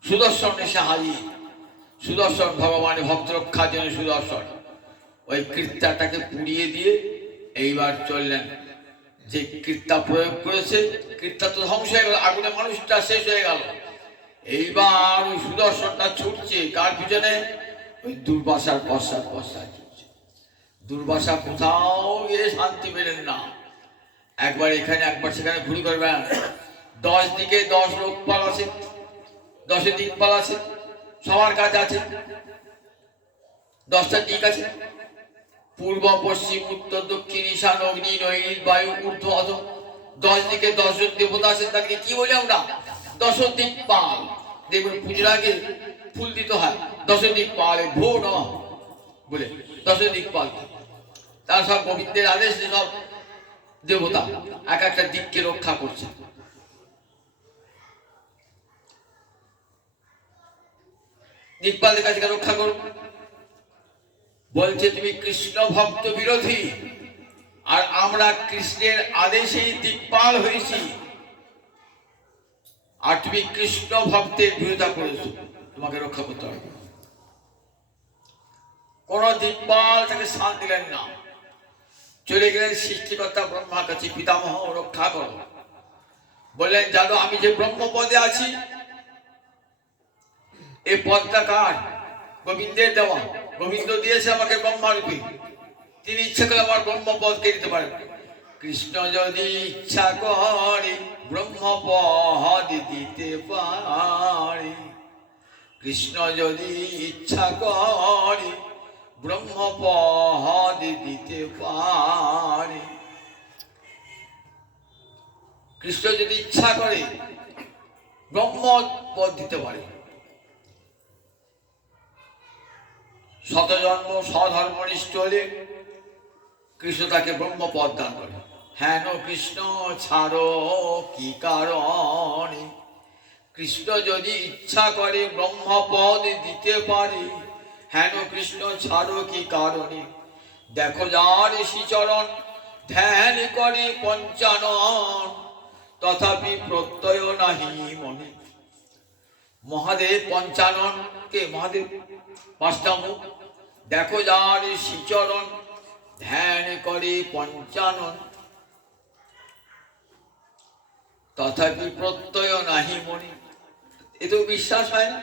সুদর্শন এসে হাজির। সুদর্শন ভগবানের ভক্ত রক্ষার জন্য সুদর্শন ওই কীর্তাটাকে পুড়িয়ে দিয়ে এইবার চললেন। যে কীর্তা প্রয়োগ করেছে, কীর্তা তো ধ্বংস হয়ে গেল, আগুনে মানুষটা শেষ হয়ে গেল। এইবার ওই সুদর্শনটা ছুটছে কার পিছনে? ওই দুর্বাসার পশ্চাৎ ছুটছে। দুর্বাসা কোথাও গিয়ে শান্তি পেলেন না। একবার এখানে একবার সেখানে ঘুরি করবেন। 10 দিকে 10 লোকপাল আছে, 10 দিকপাল আছে, সবার কাজ আছে। 10টা দিক আছে, পূর্ব পশ্চিম উত্তর দক্ষিণ ঈশান অগ্নি নৈরিত বায়ু ঊর্ধ্ব অধ। 10 দিকে 10 জন দেবতা আছেন, তাকে কি বলি আমরা? 10 দিকপাল। দেখবেন পুজোর আগে ফুল দিতে হয় 10 দিকপাল ভো নমঃ বলে 10 দিকপাল। তার সব গোবিন্দের আদেশ, সব দেবতা এক একটা দিককে রক্ষা করছে। দিকপালের কাছে রক্ষা করো বলছে, তুমি কৃষ্ণ ভক্ত বিরোধী, আর আমরা কৃষ্ণের আদেশেই দিকপাল হয়েছি, আর তুমি কৃষ্ণ ভক্তের বিরোধিতা করেছো, তোমাকে রক্ষা করতে হবে। কোন দিকপাল তাকে স্থান দিলেন না। চলে গেলেন সৃষ্টিকর্তা ব্রহ্মার কাছে, পিতামহ রক্ষা করো। বললেন, জানো আমি যে ব্রহ্মপদে আছি, এই পদটা কার? গোবিন্দের দেওয়া। গোবিন্দ দিয়েছে আমাকে ব্রহ্মারূপী, তিনি ইচ্ছা করে আমার ব্রহ্মপদকে দিতে পারেন। কৃষ্ণ যদি ইচ্ছা করে ব্রহ্মপদ দিতে পারে, কৃষ্ণ যদি ইচ্ছা করে ব্রহ্মপদ দিতে পারে। কৃষ্ণ যদি ইচ্ছা করে ব্রহ্মপদ দিতে পারে। শতজন্ম স্বধর্মনিষ্ঠ হলে কৃষ্ণ তাকে ব্রহ্মপদ দান করে। হেন কৃষ্ণ ছাড়ো কি কারণে, কৃষ্ণ যদি ইচ্ছা করে ব্রহ্মপদ দিতে পারে, হেন কৃষ্ণ ছাড়ো কি কারণে। দেখো যার শ্রীচরণ ধ্যান করে পঞ্চানন, তথাপি প্রত্যয় নাহি মনে। মহাদেব পঞ্চানন কে? মহাদেব 5টা মুখ। দেখো যার শ্রীচরণ ধ্যান করে পঞ্চানন, তথাপি প্রত্যয় নাহি মনে। এ তো বিশ্বাস হয় না।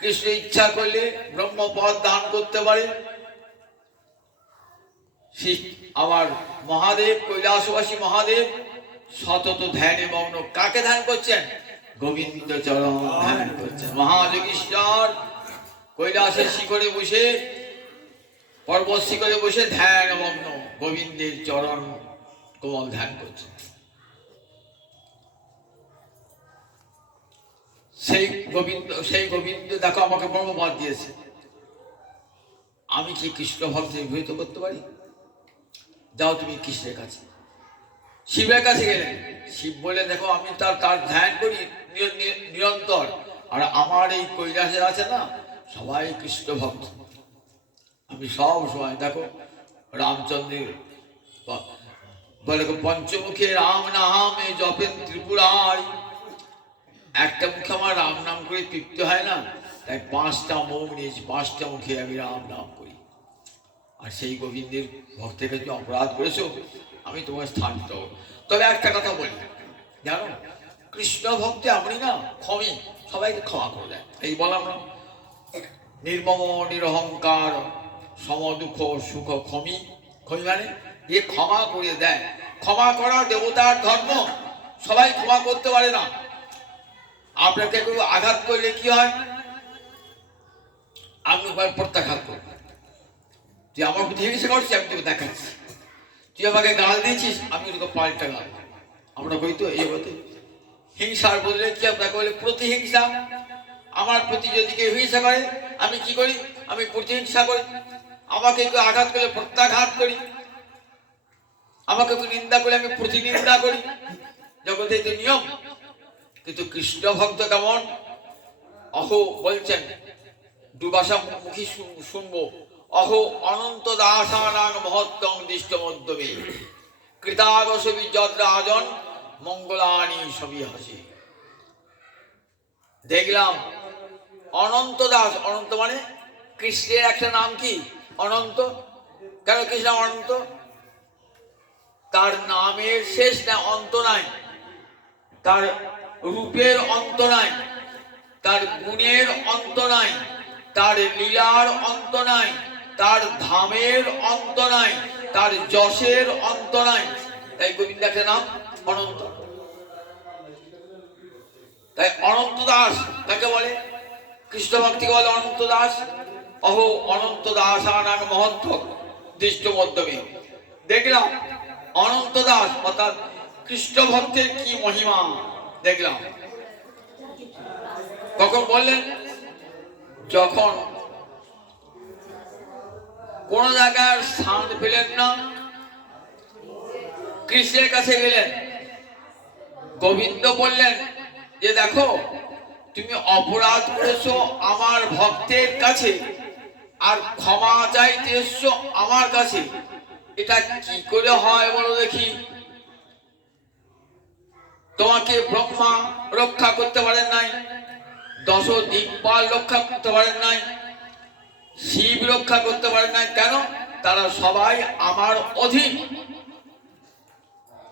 কৃষ্ণ ইচ্ছা করলে ব্রহ্মপদ দান করতে পারে। আবার মহাদেব, কৈলাসবাসী মহাদেব সতত ধ্যানে মগ্ন। কাকে ধ্যান করছেন? গোবিন্দ চরণ ধ্যান করছেন। মহাযোগীশ্বর কৈলাসের শিখরে বসে, পর্বত শিখরে বসে ধ্যান মগ্ন, গোবিন্দের চরণ কোমল ধ্যান করছেন। সেই গোবিন্দ দেখো আমাকে ব্রহ্মপদ দিয়েছে, আমি কি কৃষ্ণ ভক্ত বিহিত করতে পারি? যাও তুমি কৃষ্ণের কাছে। শিবের কাছে গেলেন। শিব বললেন, দেখো আমি তার ধ্যান করি নিরন্তর, আর আমার এই কৈলাসে আছে না সবাই কৃষ্ণ ভক্ত। আমি সব সময় দেখো রামচন্দ্রের বলে, পঞ্চমুখে রাম নামে জপেন ত্রিপুরারি। একটা মুখে আমার রাম নাম করে তৃপ্তি হয় না, তাই 5টা মুখ নিয়েছি, 5টা মুখে আমি রাম নাম করি। আর সেই গোবিন্দের ভক্তের কাছে অপরাধ করেছো, আমি তোমার স্থান দিতে হবে। তবে একটা কথা বলি, জানো কৃষ্ণ ভক্তে আপনি না ক্ষমি, সবাইকে ক্ষমা করে দেয়। এই বললাম না, নির্মম নিরহংকার সমদুঃখ সুখ ক্ষমি। ক্ষমি মানে এ ক্ষমা করে দেয়। ক্ষমা করা দেবতার ধর্ম, সবাই ক্ষমা করতে পারে না। আপনাকে কেউ আঘাত করলে কি হয়? আমি প্রত্যাঘাত করব। তুই আমার প্রতি হিংসা করছিস, আমি তোকে দেখাচ্ছি। তুই আমাকে গাল দিয়েছিস, আমি তোকে পাল্টা গাল। আমরা কই তো এই হতে হিংসার বদলে কি আপনাকে বলে প্রতিহিংসা। আমার প্রতি যদি কেউ হিংসা করে, আমি কি করি? আমি প্রতিহিংসা করি। আমাকে কেউ আঘাত করলে প্রত্যাঘাত করি, আমাকে কেউ নিন্দা করলে আমি প্রতিনিন্দা করি। জগতে তো নিয়ম, কিন্তু কৃষ্ণ ভক্ত কেমন? অহো বলছেন, দুর্বাসা মুখী শুনবো। অহো অনন্ত দাসানাং মহত্তং দৃষ্ট মধ্যমে কৃতাগসবি যদ্রাজন মঙ্গলানি সবই হাসি। দেখলাম অনন্ত দাস, অনন্ত মানে কৃষ্ণের একটা নাম কি অনন্ত। কেন কৃষ্ণ অনন্ত? তার নামের শেষ না, অন্ত নাই, তার রূপের অন্ত নাই, তার গুণের অন্ত নাই, তার লীলার অন্ত নাই, তার ধামের অন্ত নাই, তার যশের অন্ত নাই। তাই গোবিন্দ একটা নাম অনন্ত। তাই অনন্ত দাস তাকে বলে, কৃষ্ণ ভক্তিকে বলে অনন্ত দাস। অহো অনন্ত দাস আনাং মহত্ব দৃষ্ট মধ্যমে। দেখলাম অনন্ত দাস অর্থাৎ কৃষ্ণ ভক্তের কি মহিমা দেখলাম। কখন বললেন? যখন কোন জায়গার স্থান পেলেন না, কৃষ্ণের কাছে গেলেন। গোবিন্দ বললেন যে দেখো, তুমি অপরাধ করেছো আমার ভক্তের কাছে, আর ক্ষমা চাইতে এসছো আমার কাছে। এটা কি করে হয় বলো দেখি? তোমাকে ব্রহ্মা রক্ষা করতে পারেন নাই, দশ দিকপাল রক্ষা করতে পারেন নাই, শিব রক্ষা করতে পারেন নাই। কেন? তারা সবাই আমার অধীন।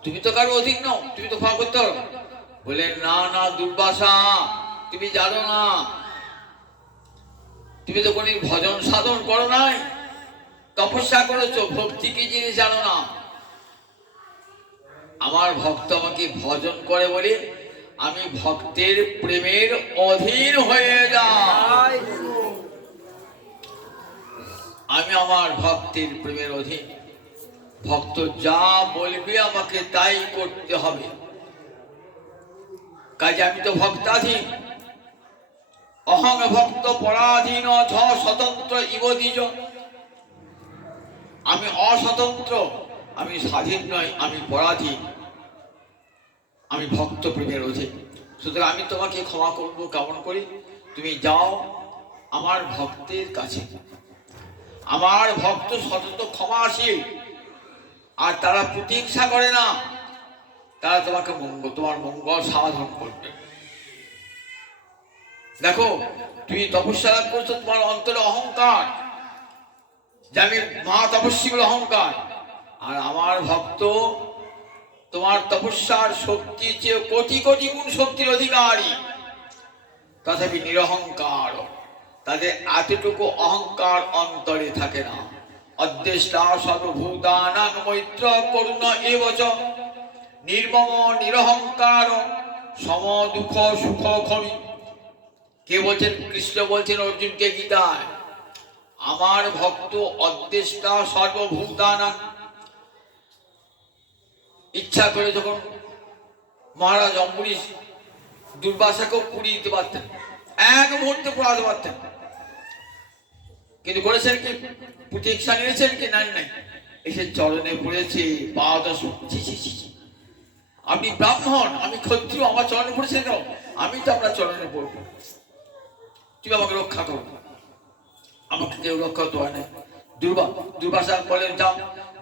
তুমি তো কারো অধীন নও, তুমি তো ক্ষমা করতে পারো। বলে না না দুর্বাসা, তুমি জানো না, তুমি তো কোন ভজন সাধন করো নাই, তপস্যা করেছো, ভক্তি কি জিনিস জানো না। আমার ভক্ত আমাকে ভজন করে বলে আমি ভক্তের প্রেমের অধীন হয়ে যাই। আমি আমার ভক্তের প্রেমের অধীন। ভক্ত যা বলবে আমাকে তাই করতে হবে। কাজে আমি তো ভক্তাধীন। অহং ভক্ত পরাধীন ঝ স্বতন্ত্র ইব দ্বিজ। আমি অস্বতন্ত্র, আমি স্বাধীন নয়, আমি পরাধীন, আমি ভক্ত প্রেমের অধীন। সুতরাং আমি তোমাকে ক্ষমা করবো কেমন করি? তুমি যাও আমার ভক্তের কাছে। আমার ভক্ত সতত ক্ষমাশীল, আর তারা প্রতীক্ষা করে না, তারা তোমাকে তোমার মঙ্গল সাধন করবে। দেখো, তুমি তপস্যা লাভ করছো, তোমার অন্তরে অহংকার, যে আমি মহা তপস্বী বলে অহংকার। আর আমার ভক্ত তোমার তপস্যার শক্তি চেয়ে কোটি কোটি গুণ শক্তির অধিকারী, তথাপি নিরহংকার। তাদের এতটুকু অহংকার অন্তরে থাকে না। অদ্দেষ্টা সর্বভূতানাং মৈত্র করুণ এবচ নির্মম নিরহংকার সম দুঃখ সুখ ক্ষমি। কে বলছেন? কৃষ্ণ বলছেন অর্জুনকে গীতায়, আমার ভক্ত অদ্দেষ্টা সর্বভূতানাং। ইচ্ছা করে যখন মহারাজ অম্বরীশ দুর্বাসাকেও পুড়িয়ে দিতে পারতেন, এক মুহূর্তে পোড়াতে পারতেন, কিন্তু করেছেন কি? প্রতীক্ষা নিয়েছেন কি? নাই নাই, এসে চরণে পড়েছে, আপনি ব্রাহ্মণ, আমি ক্ষত্রিয়, আমার চরণে পড়েছেন কেন? আমি তো আপনার চরণে পড়বো, তুমি আমাকে রক্ষা করো। আমাকে কেউ রক্ষা তো হয় না। দুর্বাসা বলেন যাও,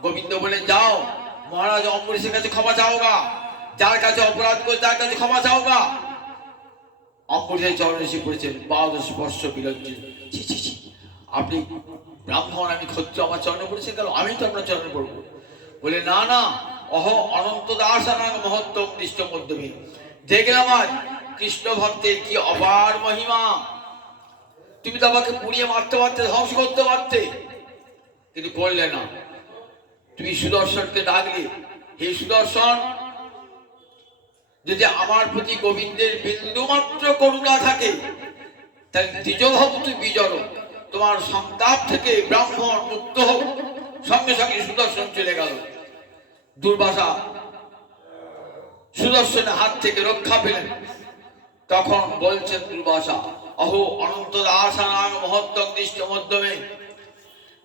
গোবিন্দ বলেন যাও মহারাজ অম্বরীশের কাছে ক্ষমা চাও গা, যার কাছে অপরাধ করে তার কাছে ক্ষমা চাও গা। অম্বরীশের চরণে এসে পড়েছেন, পাদ স্পর্শ বিলজ্জিত। আপনি ব্রাহ্মণ, আমি ক্ষত্রিয়, আমার চরণে পড়েছেন কেন? আমি তো আপনার চরণে পড়বো। বলে না না, অহ অনন্ত দাসানাং মহত্তম দৃষ্ট মধ্যমে। দেখলাম আজ কৃষ্ণ ভক্তের কি অপার মহিমা। তুমি তো আমাকে পুড়িয়ে মারতে পারতে, ধ্বংস করতে পারতে, কিন্তু করলে না। তুমি সুদর্শনকে ডাকলে, হে সুদর্শন, যদি আমার প্রতি গোবিন্দের বিন্দু মাত্র করুণা থাকে, তাহলে দ্বিজভক্তি বিজর, তোমার সংতাপ থেকে ব্রাহ্মণ মুক্ত হোক। সঙ্গে সঙ্গে সুদর্শন চলে গেল। দুর্বাসা সুদর্শনের হাত থেকে রক্ষা পেলেন। তখন বলছেন দুর্বাসা, অহো অনন্ত দাসানাং মহত্তম দৃষ্ট মধ্যমে।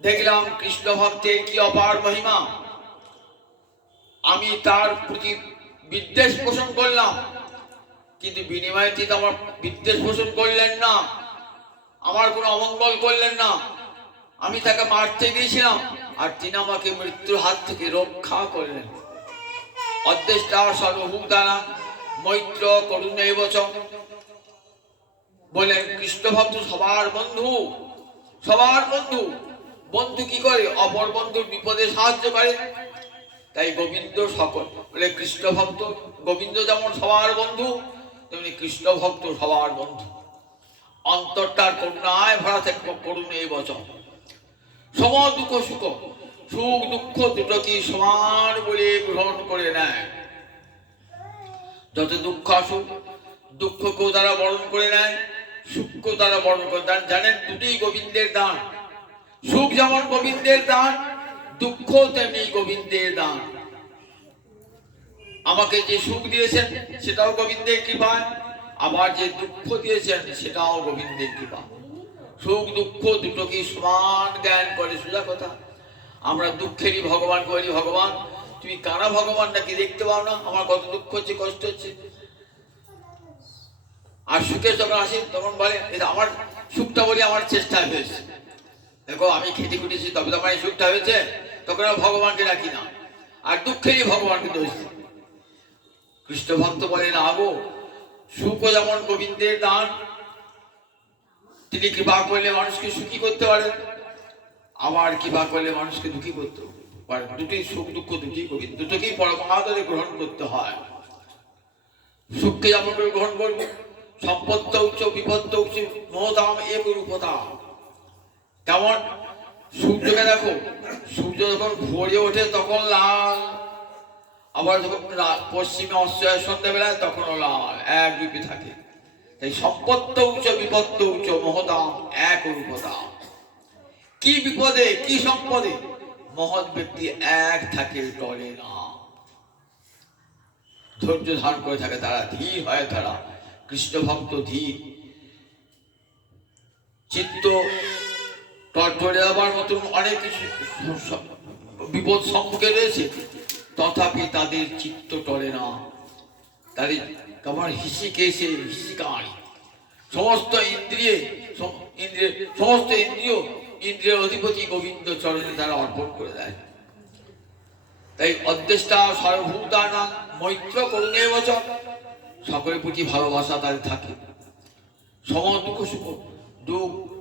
দেখলাম কৃষ্ণ ভক্তের কি অপার মহিমা। আমি তার প্রতি বিদ্বেষ পোষণ করলাম, কিন্তু বিনিময়ে তিনি আমার বিদ্বেষ পোষণ করলেন না, আমার কোনো অমঙ্গল করলেন না। আমি তাকে মারতে গিয়েছিলাম আর তিনি আমাকে মৃত্যুর হাত থেকে রক্ষা করলেন। অদ্দেষ্টা সর্বভূতানাং মৈত্র করুণৈব চ বলেন, কৃষ্ণ ভক্ত সবার বন্ধু, সবার বন্ধু। বন্ধু কি করে? অপর বন্ধুর বিপদে সাহায্য করে। তাই গোবিন্দ সকল বলে কৃষ্ণ ভক্ত, গোবিন্দ যেমন সবার বন্ধু তেমনি কৃষ্ণ ভক্ত সবার বন্ধু। অন্তরটার করুণায় ভরা থাকবে, করুণৈব চ সম দুঃখ সুখ, সুখ দুঃখ দুটোকে সমান বলে গ্রহণ করে নেয়। যত দুঃখ আসুক, দুঃখকেও তারা বরণ করে নেয়, সুখকেও তারা বরণ করে দেন। জানেন দুটি গোবিন্দের দান। সুখ যেমন গোবিন্দের দান, দুঃখ তেমনি গোবিন্দের দান। আমাকে যে সুখ দিয়েছেন সেটাও গোবিন্দের কৃপায়, আবার যে দুঃখ দিয়েছেন সেটাও গোবিন্দের কৃপা। সুখ দুঃখ দুটোকে সমান জ্ঞান করে। সোজা কথা, আমরা দুঃখেরই ভগবান করি। ভগবান তুমি কারা ভগবান নাকি দেখতে পাও না আমার কত দুঃখ হচ্ছে, কষ্ট হচ্ছে? আর সুখে যখন আসে তখন বলে এটা আমার সুখটা বলি আমার চেষ্টা হয়েছে, দেখো আমি খেতে খুঁটেছি তবে তো আমার এই সুখটা হয়েছে, তখন ভগবানকে রাখি না, আর দুঃখেরই ভগবানকে দোষ দিই। কৃষ্ণ ভক্ত বলে না গো, সুখও যেমন গোবিন্দের দান, তিনি কৃপা করলে মানুষকে সুখী করতে পারেন, আবার কৃপা করলে মানুষকে দুঃখী করতে পারেন। দুটি সুখ দুঃখ দুটি গোবিন্দ, দুটোকেই পরমাদরে গ্রহণ করতে হয়। সুখকে যেমন করে গ্রহণ করবো, সম্পত্ত উচ্চ বিপত্ত উচ্চ মহতাম এক রূপতা। কেমন? সূর্যকে দেখো, সূর্য যখন ভোরে ওঠে তখন লাল, আবার যখন পশ্চিমে অস্ত হয় সন্ধ্যাবেলায় তখনও লাল, এক রূপে থাকে। তাই সম্পত্ত উচ্চ বিপত্ত উচ্চ মহতাম এক রূপতা। কি বিপদে কি সম্পদে মহৎ ব্যক্তি এক থাকে, টলে না, ধৈর্য ধারণ করে থাকে তারা, ধীর হয় তারা। কৃষ্ণ ভক্ত ধীর, চিত্ত টলে যাবার মতন অনেক কিছু বিপদ সম্মুখে রয়েছে, তথাপি তাদের চিত্ত টলে না। তাদের কেমন হিসিকেশে হিসিকানি, সমস্ত ইন্দ্রিয় সমস্ত ইন্দ্রিয়ের অধিপতি গোবিন্দ চরণে তারা অর্পণ করে দেয়। তাই অদ্দেষ্টা সর্বভূতানাং মৈত্র করুণৈব চ, সকলের প্রতি ভালোবাসা তাদের থাকে। সম দুঃখ সুখ,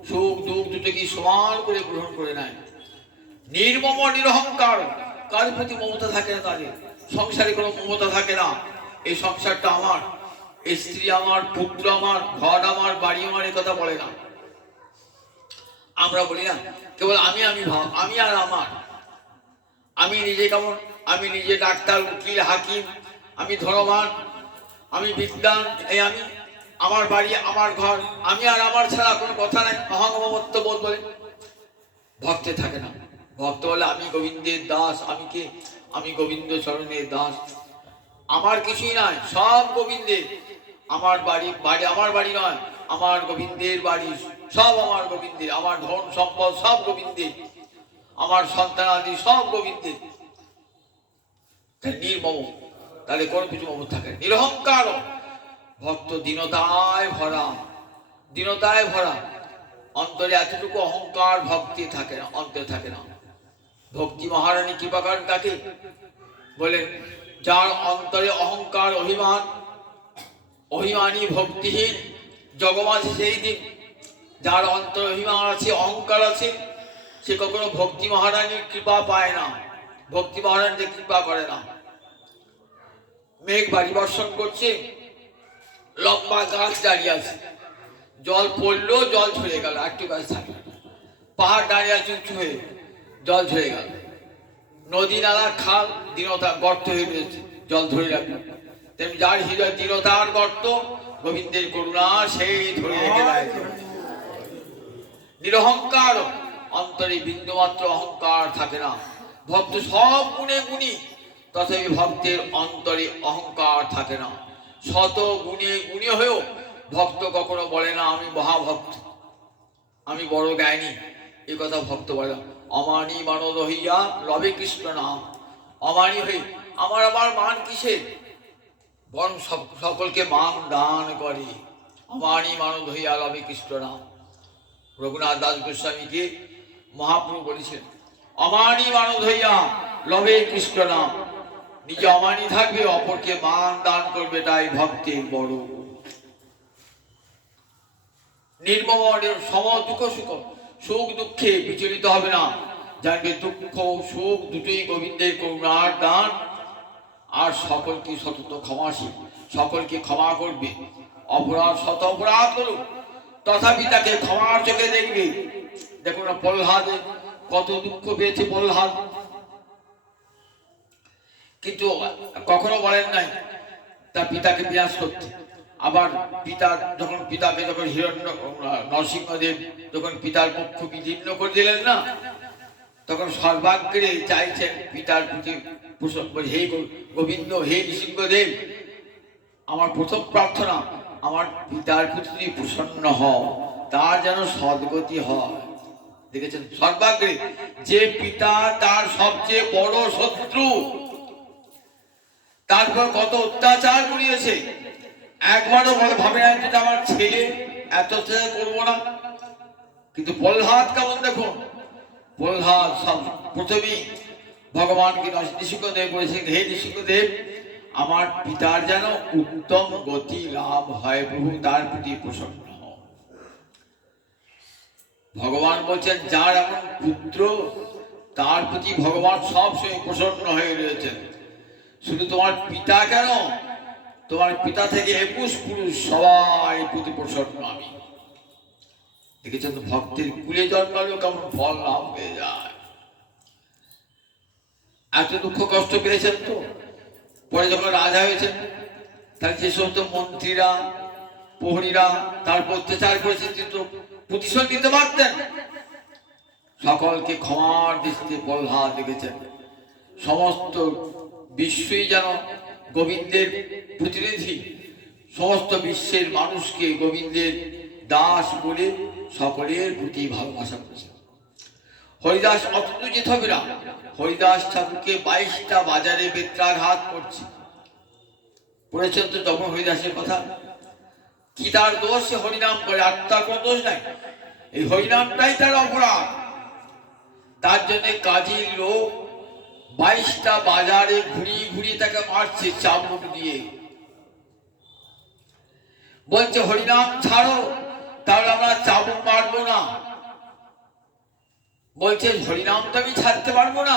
সুখ দুঃখ দুটোকে সমান করে গ্রহণ করে নেয়। নির্মম নিরহংকার, কার প্রতি মমতা থাকে না তাদের। সংসারে কোনো মমতা থাকে না, এই সংসারটা আমার, এই স্ত্রী আমার, পুত্র আমার, ঘর আমার, বাড়ি আমার, এ কথা বলে না। আমরা বলি না কেবল আমি আমি ভাব, আমি আর আমার। আমি নিজে কেমন, আমি নিজে ডাক্তার, উকিল, হাকিম, আমি ধনবান, আমি বিদ্বান, এই আমি, আমার বাড়ি, আমার ঘর, আমি আর আমার ছাড়া কোনো কথা নাই। অহংমমত্ব বোধ বলে ভক্তে থাকে না। ভক্ত বলে আমি গোবিন্দের দাস। আমি কে? আমি গোবিন্দ চরণের দাস। আমার কিছুই নাই, সব গোবিন্দের। আমার বাড়ি আমার বাড়ি নয়, আমার গোবিন্দের বাড়ি, সব আমার গোবিন্দের। আমার ধন সম্পদ সব গোবিন্দের, আমার সন্তান আদি সব গোবিন্দের। নির্মম, তাহলে কোনো কিছু মম থাকে। নিরহংকার ভক্ত দীনতায় ভরা, দীনতায় ভরা। অন্তরে এতটুকু অহংকার ভক্তি থাকে না, অন্তরে থাকে না। ভক্তি মহারানী কৃপা করেন তাকে, বলে যার অন্তরে অহংকার অভিমান, অভিমানী ভক্তিহীন জগমাঝে সেই দিন। যার অন্তরে অভিমান আছে, অহংকার আছে, সে কখনো ভক্তি মহারানীর কৃপা পায় না, ভক্তি মহারানীকে কৃপা করে না। মেঘ বাড়ি বর্ষণ করছে, লম্বা গাছ দাঁড়িয়ে আছে, জল পড়লো, জল ঝরে গেল, একটু গাছ থাকলো। পাহাড় দাঁড়িয়ে আছে উঁচু হয়ে, জল ঝরে গেল। নদী নালা খাল দীনতা গর্ত হয়ে রয়েছে, জল ধরে রাখলো। তেমনি যার হৃদয় দীনতার গর্ত, গোবিন্দের করুণা সেই ধরে রেখে দেয়। নিরহংকার, অন্তরে বিন্দুমাত্র অহংকার থাকে না। ভক্ত সব গুণে গুণী, তথাপি ভক্তের অন্তরে অহংকার থাকে না। শত গুণে গুণী হয়েও ভক্ত কখনো বলে না আমি মহাভক্ত, আমি বড় জ্ঞানী, এ কথা ভক্ত বলে। অমানি মানদ হইয়া রবে কৃষ্ণ নাম। অমানি হয়ে আমার মান কিসের? বরং সকলকে মান দান করে। আমারই মানব হইয়া লবে কৃষ্ণ নাম। রঘুনাথ দাস গোস্বামীকে মহাপ্রভু বলেছেন, আমারই মানব হইয়া লবে কৃষ্ণ নাম। নিজে অমানি থাকবে, অপরকে মান দান করবে, তাই ভক্তের বড়। নির্মমের সম দুঃখ সুখ, সুখ দুঃখে বিচলিত হবে না। জানবে দুঃখ সুখ দুটোই গোবিন্দের করুণার দান। আর সকলকে সতত ক্ষমাশীল, সকলকে ক্ষমা করবে। অপরাধ শত অপরাধ করুক, তথাপি তাকে ক্ষমার চোখে দেখবে। দেখুন না প্রহ্লাদ কত দুঃখ পেয়েছে প্রহ্লাদ, কিন্তু কখনো বলেন নাই তার পিতাকে বিনাশ করতে। আবার পিতাকে যখন হিরণ্য নরসিংহদেব যখন পিতার পক্ষ বিদীর্ণ করে দিলেন না, তখন সর্বাগ্রে চাইছেন পিতার প্রতি, হে গোবিন্দ, হে নৃসিংহদেব, আমার প্রথম প্রার্থনা আমার পিতার প্রতি প্রসন্ন হও, তার যেন সদ্গতি হয়। দেখেছেন সর্বাগ্রে, যে পিতা তার সবচেয়ে বড় শত্রু, তারপর কত অত্যাচার করিয়েছে, একবারও ভাবে না যে আমার ছেলে এত করবো না। কিন্তু প্রহ্লাদ কেমন দেখুন, প্রহ্লাদ সব প্রথমেই ভগবানকে নৃসিংহদেব বলেছে, হে নৃসিংহদেব, আমার পিতার যেন উত্তম গতি লাভ হয়, প্রভু তার প্রতি প্রসন্ন হও। ভগবান বলছেন যার এমন পুত্র, তার প্রতি ভগবান সবসময় প্রসন্ন হয়ে রয়েছেন। শুধু তোমার পিতা কেন, তোমার পিতা থেকে 21 পুরুষ সবাই প্রতি প্রসন্ন আমি। দেখেছেন তো ভক্তের কুলে জন্মালেও কেমন ফল লাভ হয়ে যায়। এত দুঃখ কষ্ট পেয়েছেন তো, পরে যখন রাজা হয়েছেন, তাহলে যে সমস্ত মন্ত্রীরা প্রহরীরা তারপর অত্যাচার করেছেন, কিন্তু প্রতিশোধ নিতে পারতেন। সকলকে ক্ষমার দৃষ্টিতে প্রহ্লাদ দেখেছেন। সমস্ত বিশ্বই যেন গোবিন্দের প্রতিনিধি, সমস্ত বিশ্বের মানুষকে গোবিন্দের দাস বলে সকলের প্রতি ভালোবাসা করেছে। হরিদাস অত যেতে হবে না, হরিদাস ঠাকুরকে 22টা বাজারে বেত্রাঘাত করছে। পড়েছেন তো যখন হরিদাসের কথা, কি তার দোষ? সে হরিনাম করে, আর তার কোনো দোষ নাই। এই হরিনামটাই তার অপরাধ। তার জন্য কাজীর লোক 22টা বাজারে ঘুরিয়ে ঘুরিয়ে তাকে মারছে চাবুক দিয়ে। বলছে হরিনাম ছাড়ো, তাহলে আমরা চাবুক মারবো না। বলছে হরিনাম তো আমি ছাড়তে পারবো না।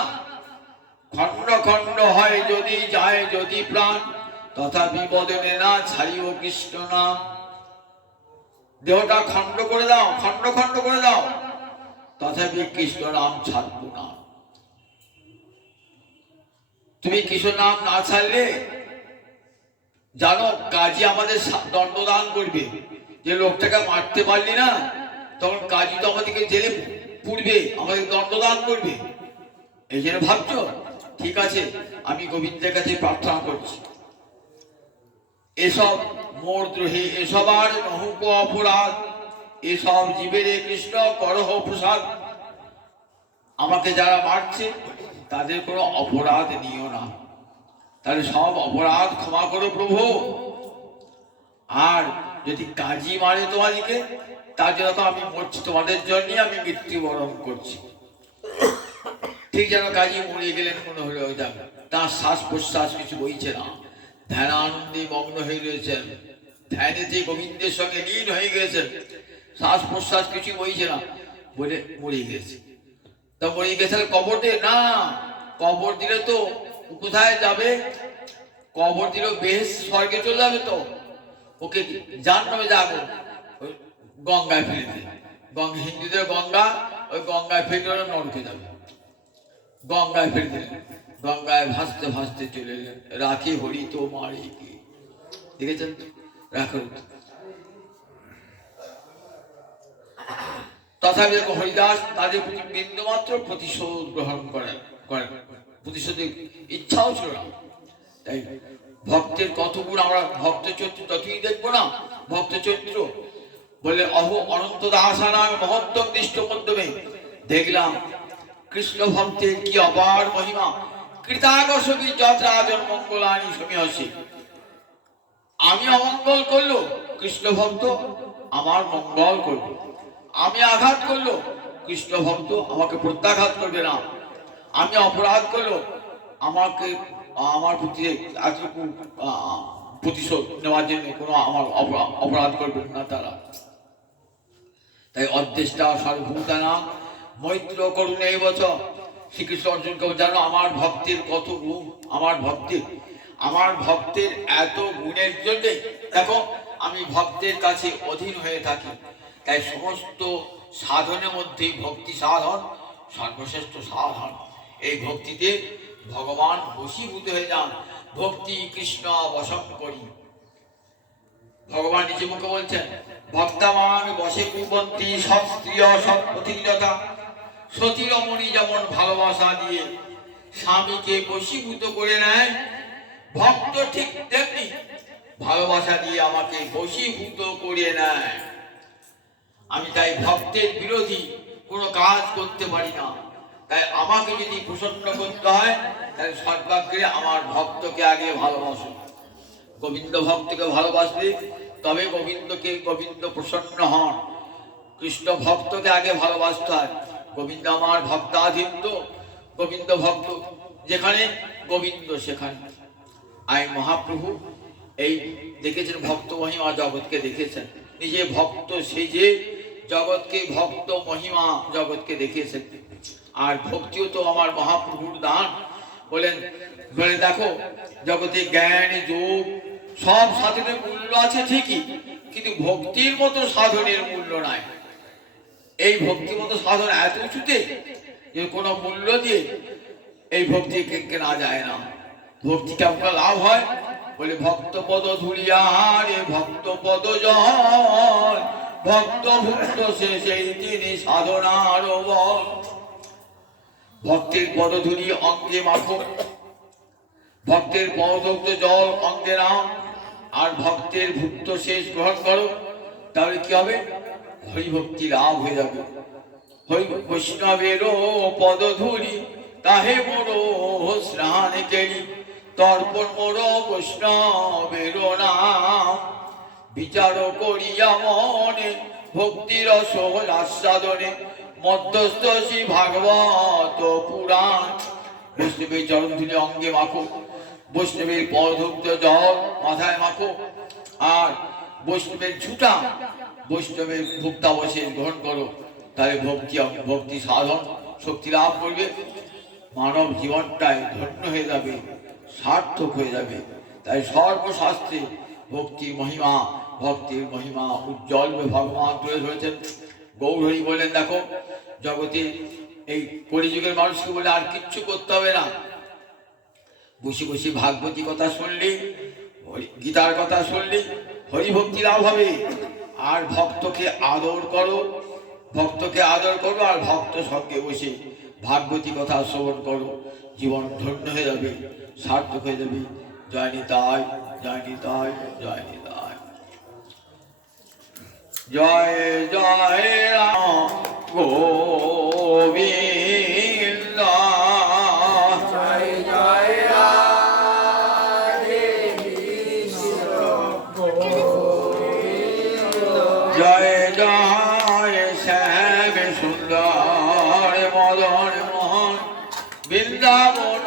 খণ্ড খণ্ড হয় যদি যায় যদি প্রাণ, তথাপি বদনে না ছাড়িব কৃষ্ণ নাম। দেহটা খণ্ড করে দাও, খণ্ড খণ্ড করে দাও, তথাপি কৃষ্ণ নাম ছাড়বো না। তুমি কৃষ্ণ নাম না ছাড়লে জানো কাজী আমাদের দণ্ডদান করবে। যে লোকটাকে মারতে পারলি না, তখন কাজী তো আমাদেরকে জেলে পুরবে, আমাদের দণ্ডদান করবে। এই জন্য ভাবছো, ঠিক আছে আমি গোবিন্দের কাছে প্রার্থনা করছি, এসব মোর দ্রোহী, এসব আর নহুক অপরাধ, এসব জীবের কৃষ্ণ করহ প্রসাদ। আমাকে যারা মারছে তাদের কোনো অপরাধ নিও না, তাহলে সব অপরাধ ক্ষমা করো প্রভু। আর যদি কাজী মারে তোমাদেরকে, তার জন্য আমি মরছি, তোমাদের জন্য আমি মৃত্যুবরণ করছি। ঠিক যেন কাজী মরে গেলেন মনে হলো, তার শ্বাস প্রশ্বাস কিছু বইছে না, ধ্যানানন্দে মগ্ন হয়ে রয়েছেন, ধ্যানেতে গোবিন্দের সঙ্গে লীন হয়ে গেছেন, শ্বাস প্রশ্বাস কিছু বইছে না, বলে মরে গেছে। তা মরে গেছে কবর দিয়ে না, কবর দিলে তো কোথায় যাবে? কবর দিলেও বেশ স্বর্গে চলে যাবে। তো ওকে জাহান্নামে যাবো, ওই গঙ্গায় ফেলে দিয়ে, হিন্দুদের গঙ্গা, ওই গঙ্গায় ফেলে নরকে যাবে। গঙ্গায় ফেলে দিলেন, গঙ্গায় ভাসতে ভাসতে চলে এলেন। রাখি হরি তো মারে কি, দেখেছেন রাখো। তথাপি হরিদাস তাদের প্রতি বিন্দুমাত্র প্রতিশোধ গ্রহণ করেন, প্রতিশোধের ইচ্ছাও ছিল না। তাই ভক্তের কত গুণ আমরা ভক্ত চরিত্র যতই দেখবো না, ভক্ত চরিত্র বলে অনন্ত দাসানার মহত্ব দৃষ্ট মাধ্যমে দেখলাম কৃষ্ণ ভক্তের কি অপার মহিমা। কৃতাগসবি যত্রাজন মঙ্গলানি সমীহসি। আমি অমঙ্গল করলো কৃষ্ণ ভক্ত আমার মঙ্গল করবে, আমি আঘাত করলো কৃষ্ণ ভক্ত আমাকে প্রত্যাঘাত করবে না, আমি অপরাধ করলো আমাকে আমার প্রতি এতটুকু প্রতিশোধ নেওয়ার জন্য কোনো আমার অপরাধ করবেন না তারা। তাই অদ্দেষ্টা সর্বভূতানা মৈত্র করুণ এই বছর শ্রীকৃষ্ণ অর্জুনকে জানো আমার ভক্তের কত গুণ, আমার ভক্তের এত গুণের জন্য দেখো আমি ভক্তের কাছে অধীন হয়ে থাকি। তাই সমস্ত সাধনের মধ্যে ভক্তি সাধন সর্বশ্রেষ্ঠ সাধন। এই ভক্তিতে ভগবান বশীভূত হয়ে যান। ভক্তি কৃষ্ণ বশম করি, ভগবান নিজে মুখে বলছেন ভক্তামান বসে কুবন্তী সব স্ত্রী সব পতিলতা, সতী রমণী যেমন ভালোবাসা দিয়ে স্বামীকে বশীভূত করে নেয়, ভক্ত ঠিক তেমনি ভালোবাসা দিয়ে আমাকে বশীভূত করে নেয়। আমি তাই ভক্তের বিরোধী কোনো কাজ করতে পারি না। তাই আমাকে যদি প্রসন্ন করতে হয় তাহলে সর্বাগ্রে আমার ভক্তকে আগে ভালোবাসো। গোবিন্দ ভক্তকে ভালোবাসলে তবে গোবিন্দ প্রসন্ন হন। কৃষ্ণ ভক্তকে আগে ভালোবাসতে হয়। গোবিন্দ আমার ভক্তাধীন, গোবিন্দ ভক্ত যেখানে গোবিন্দ সেখানে। আই মহাপ্রভু এই দেখেছেন ভক্ত মহিমা জগৎকে দেখেছেন, নিজে ভক্ত সেজে জগৎকে ভক্ত মহিমা জগৎকে দেখিয়েছেন। আর ভক্তিও তো আমার মহাপ্রভুর দান। বলে দেখো জগতে জ্ঞান যোগ সব সাধনের মূল্য আছে ঠিকই, কিন্তু ভক্তির মতো সাধনের মূল্য নাই। এই ভক্তির মতো সাধন এত উঁচুতে যে কোনো মূল্য দিয়ে এই ভক্তি কেনা যায় না। ভক্তি কেমন লাভ হয় বলে ভক্ত পদ ধুলিয়ারে ভক্ত পদ জল, ভক্ত ভক্ত সে সেই তিনি সাধনার বল। ভক্তের পদধূলি অঙ্গে মাখো, ভক্তের পদধূলি জল অঙ্গে নাও, আর ভক্তের ভুক্ত শেষ গ্রহণ করো, তাহলে কি হবে? হরিভক্তি লাভ হয়ে যাবে। হরি বৈষ্ণবেরও পদধূলি তাহে মোরো স্নান কেলি, তর্পণ মোরো বৈষ্ণবেরও নাম, বিচার করিয়া মনে ভক্তির রস আস্বাদনে, মধ্যস্থ শ্রী ভাগবত পুরাণ। বৈষ্ণবের চরণ ধুলি অঙ্গে মাখো, বৈষ্ণবের পদধূক্ত জল মাথায় মাখো, আর বৈষ্ণবের ঝুটা বৈষ্ণবের ভুক্তাবশেষ গ্রহণ করো, তাহলে ভক্তি সাধন শক্তি লাভ করবে। মানব জীবনটাই ধন্য হয়ে যাবে, সার্থক হয়ে যাবে। তাই সর্বশাস্ত্রে ভক্তির মহিমা উজ্জ্বল ভগবান তুলে ধরেছেন। গৌরহরি বলেন দেখো জগতে এই কলিযুগের মানুষকে বলে আর কিচ্ছু করতে হবে না, বসে বসে ভাগবতী কথা শুনলে, গীতার কথা শুনলে হরিভক্তি লাভ হবে। আর ভক্তকে আদর করো, আর ভক্ত সঙ্গে বসে ভাগবতী কথা শ্রবণ করো, জীবন ধন্য হয়ে যাবে, সার্থক হয়ে যাবে। জয় নিতাই, জয় নিতাই, জয় নিতাই। জয় জয় রাম গোবিন্দ, জয় জয় রাধে কৃষ্ণ গোবিন্দ, জয় জয় শ্যাম সুন্দর মদন মোহন বৃন্দাবন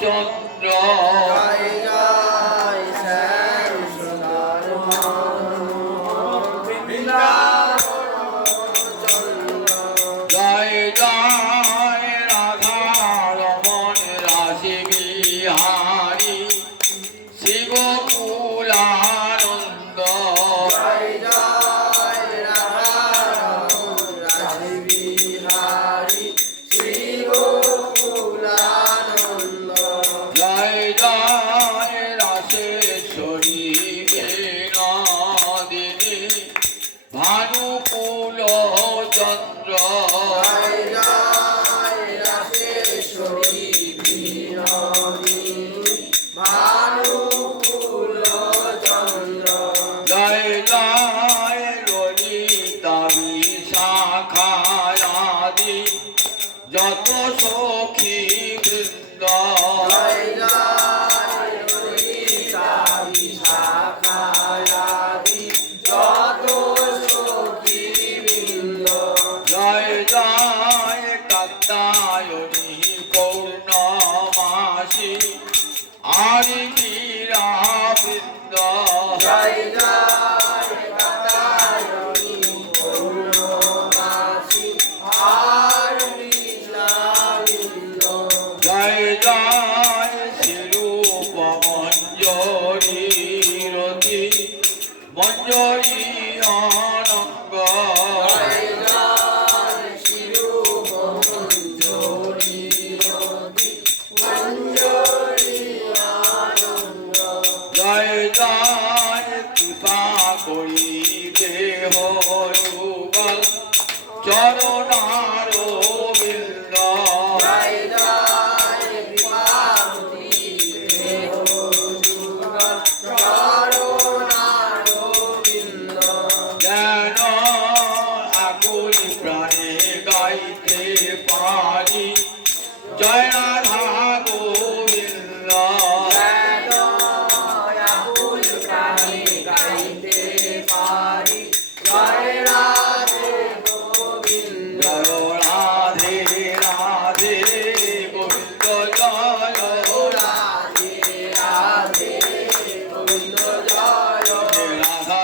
চন্দ্র, জয় জয় শ্যাম সুন্দর বৃন্দাবন চন্দ্র, জয় জয় রাধা রমন রাশি বিহারী শ্রী গোকুলানন্দ, জয় জয় রাধারমণ রাধে বিহারী শ্রী গোকুলানন্দ, জয় জয় হরি লীলা বৃন্দ জয় জয় কাতায়নি পূর্ণমাসি আর লীলা বৃন্দ জয় জয়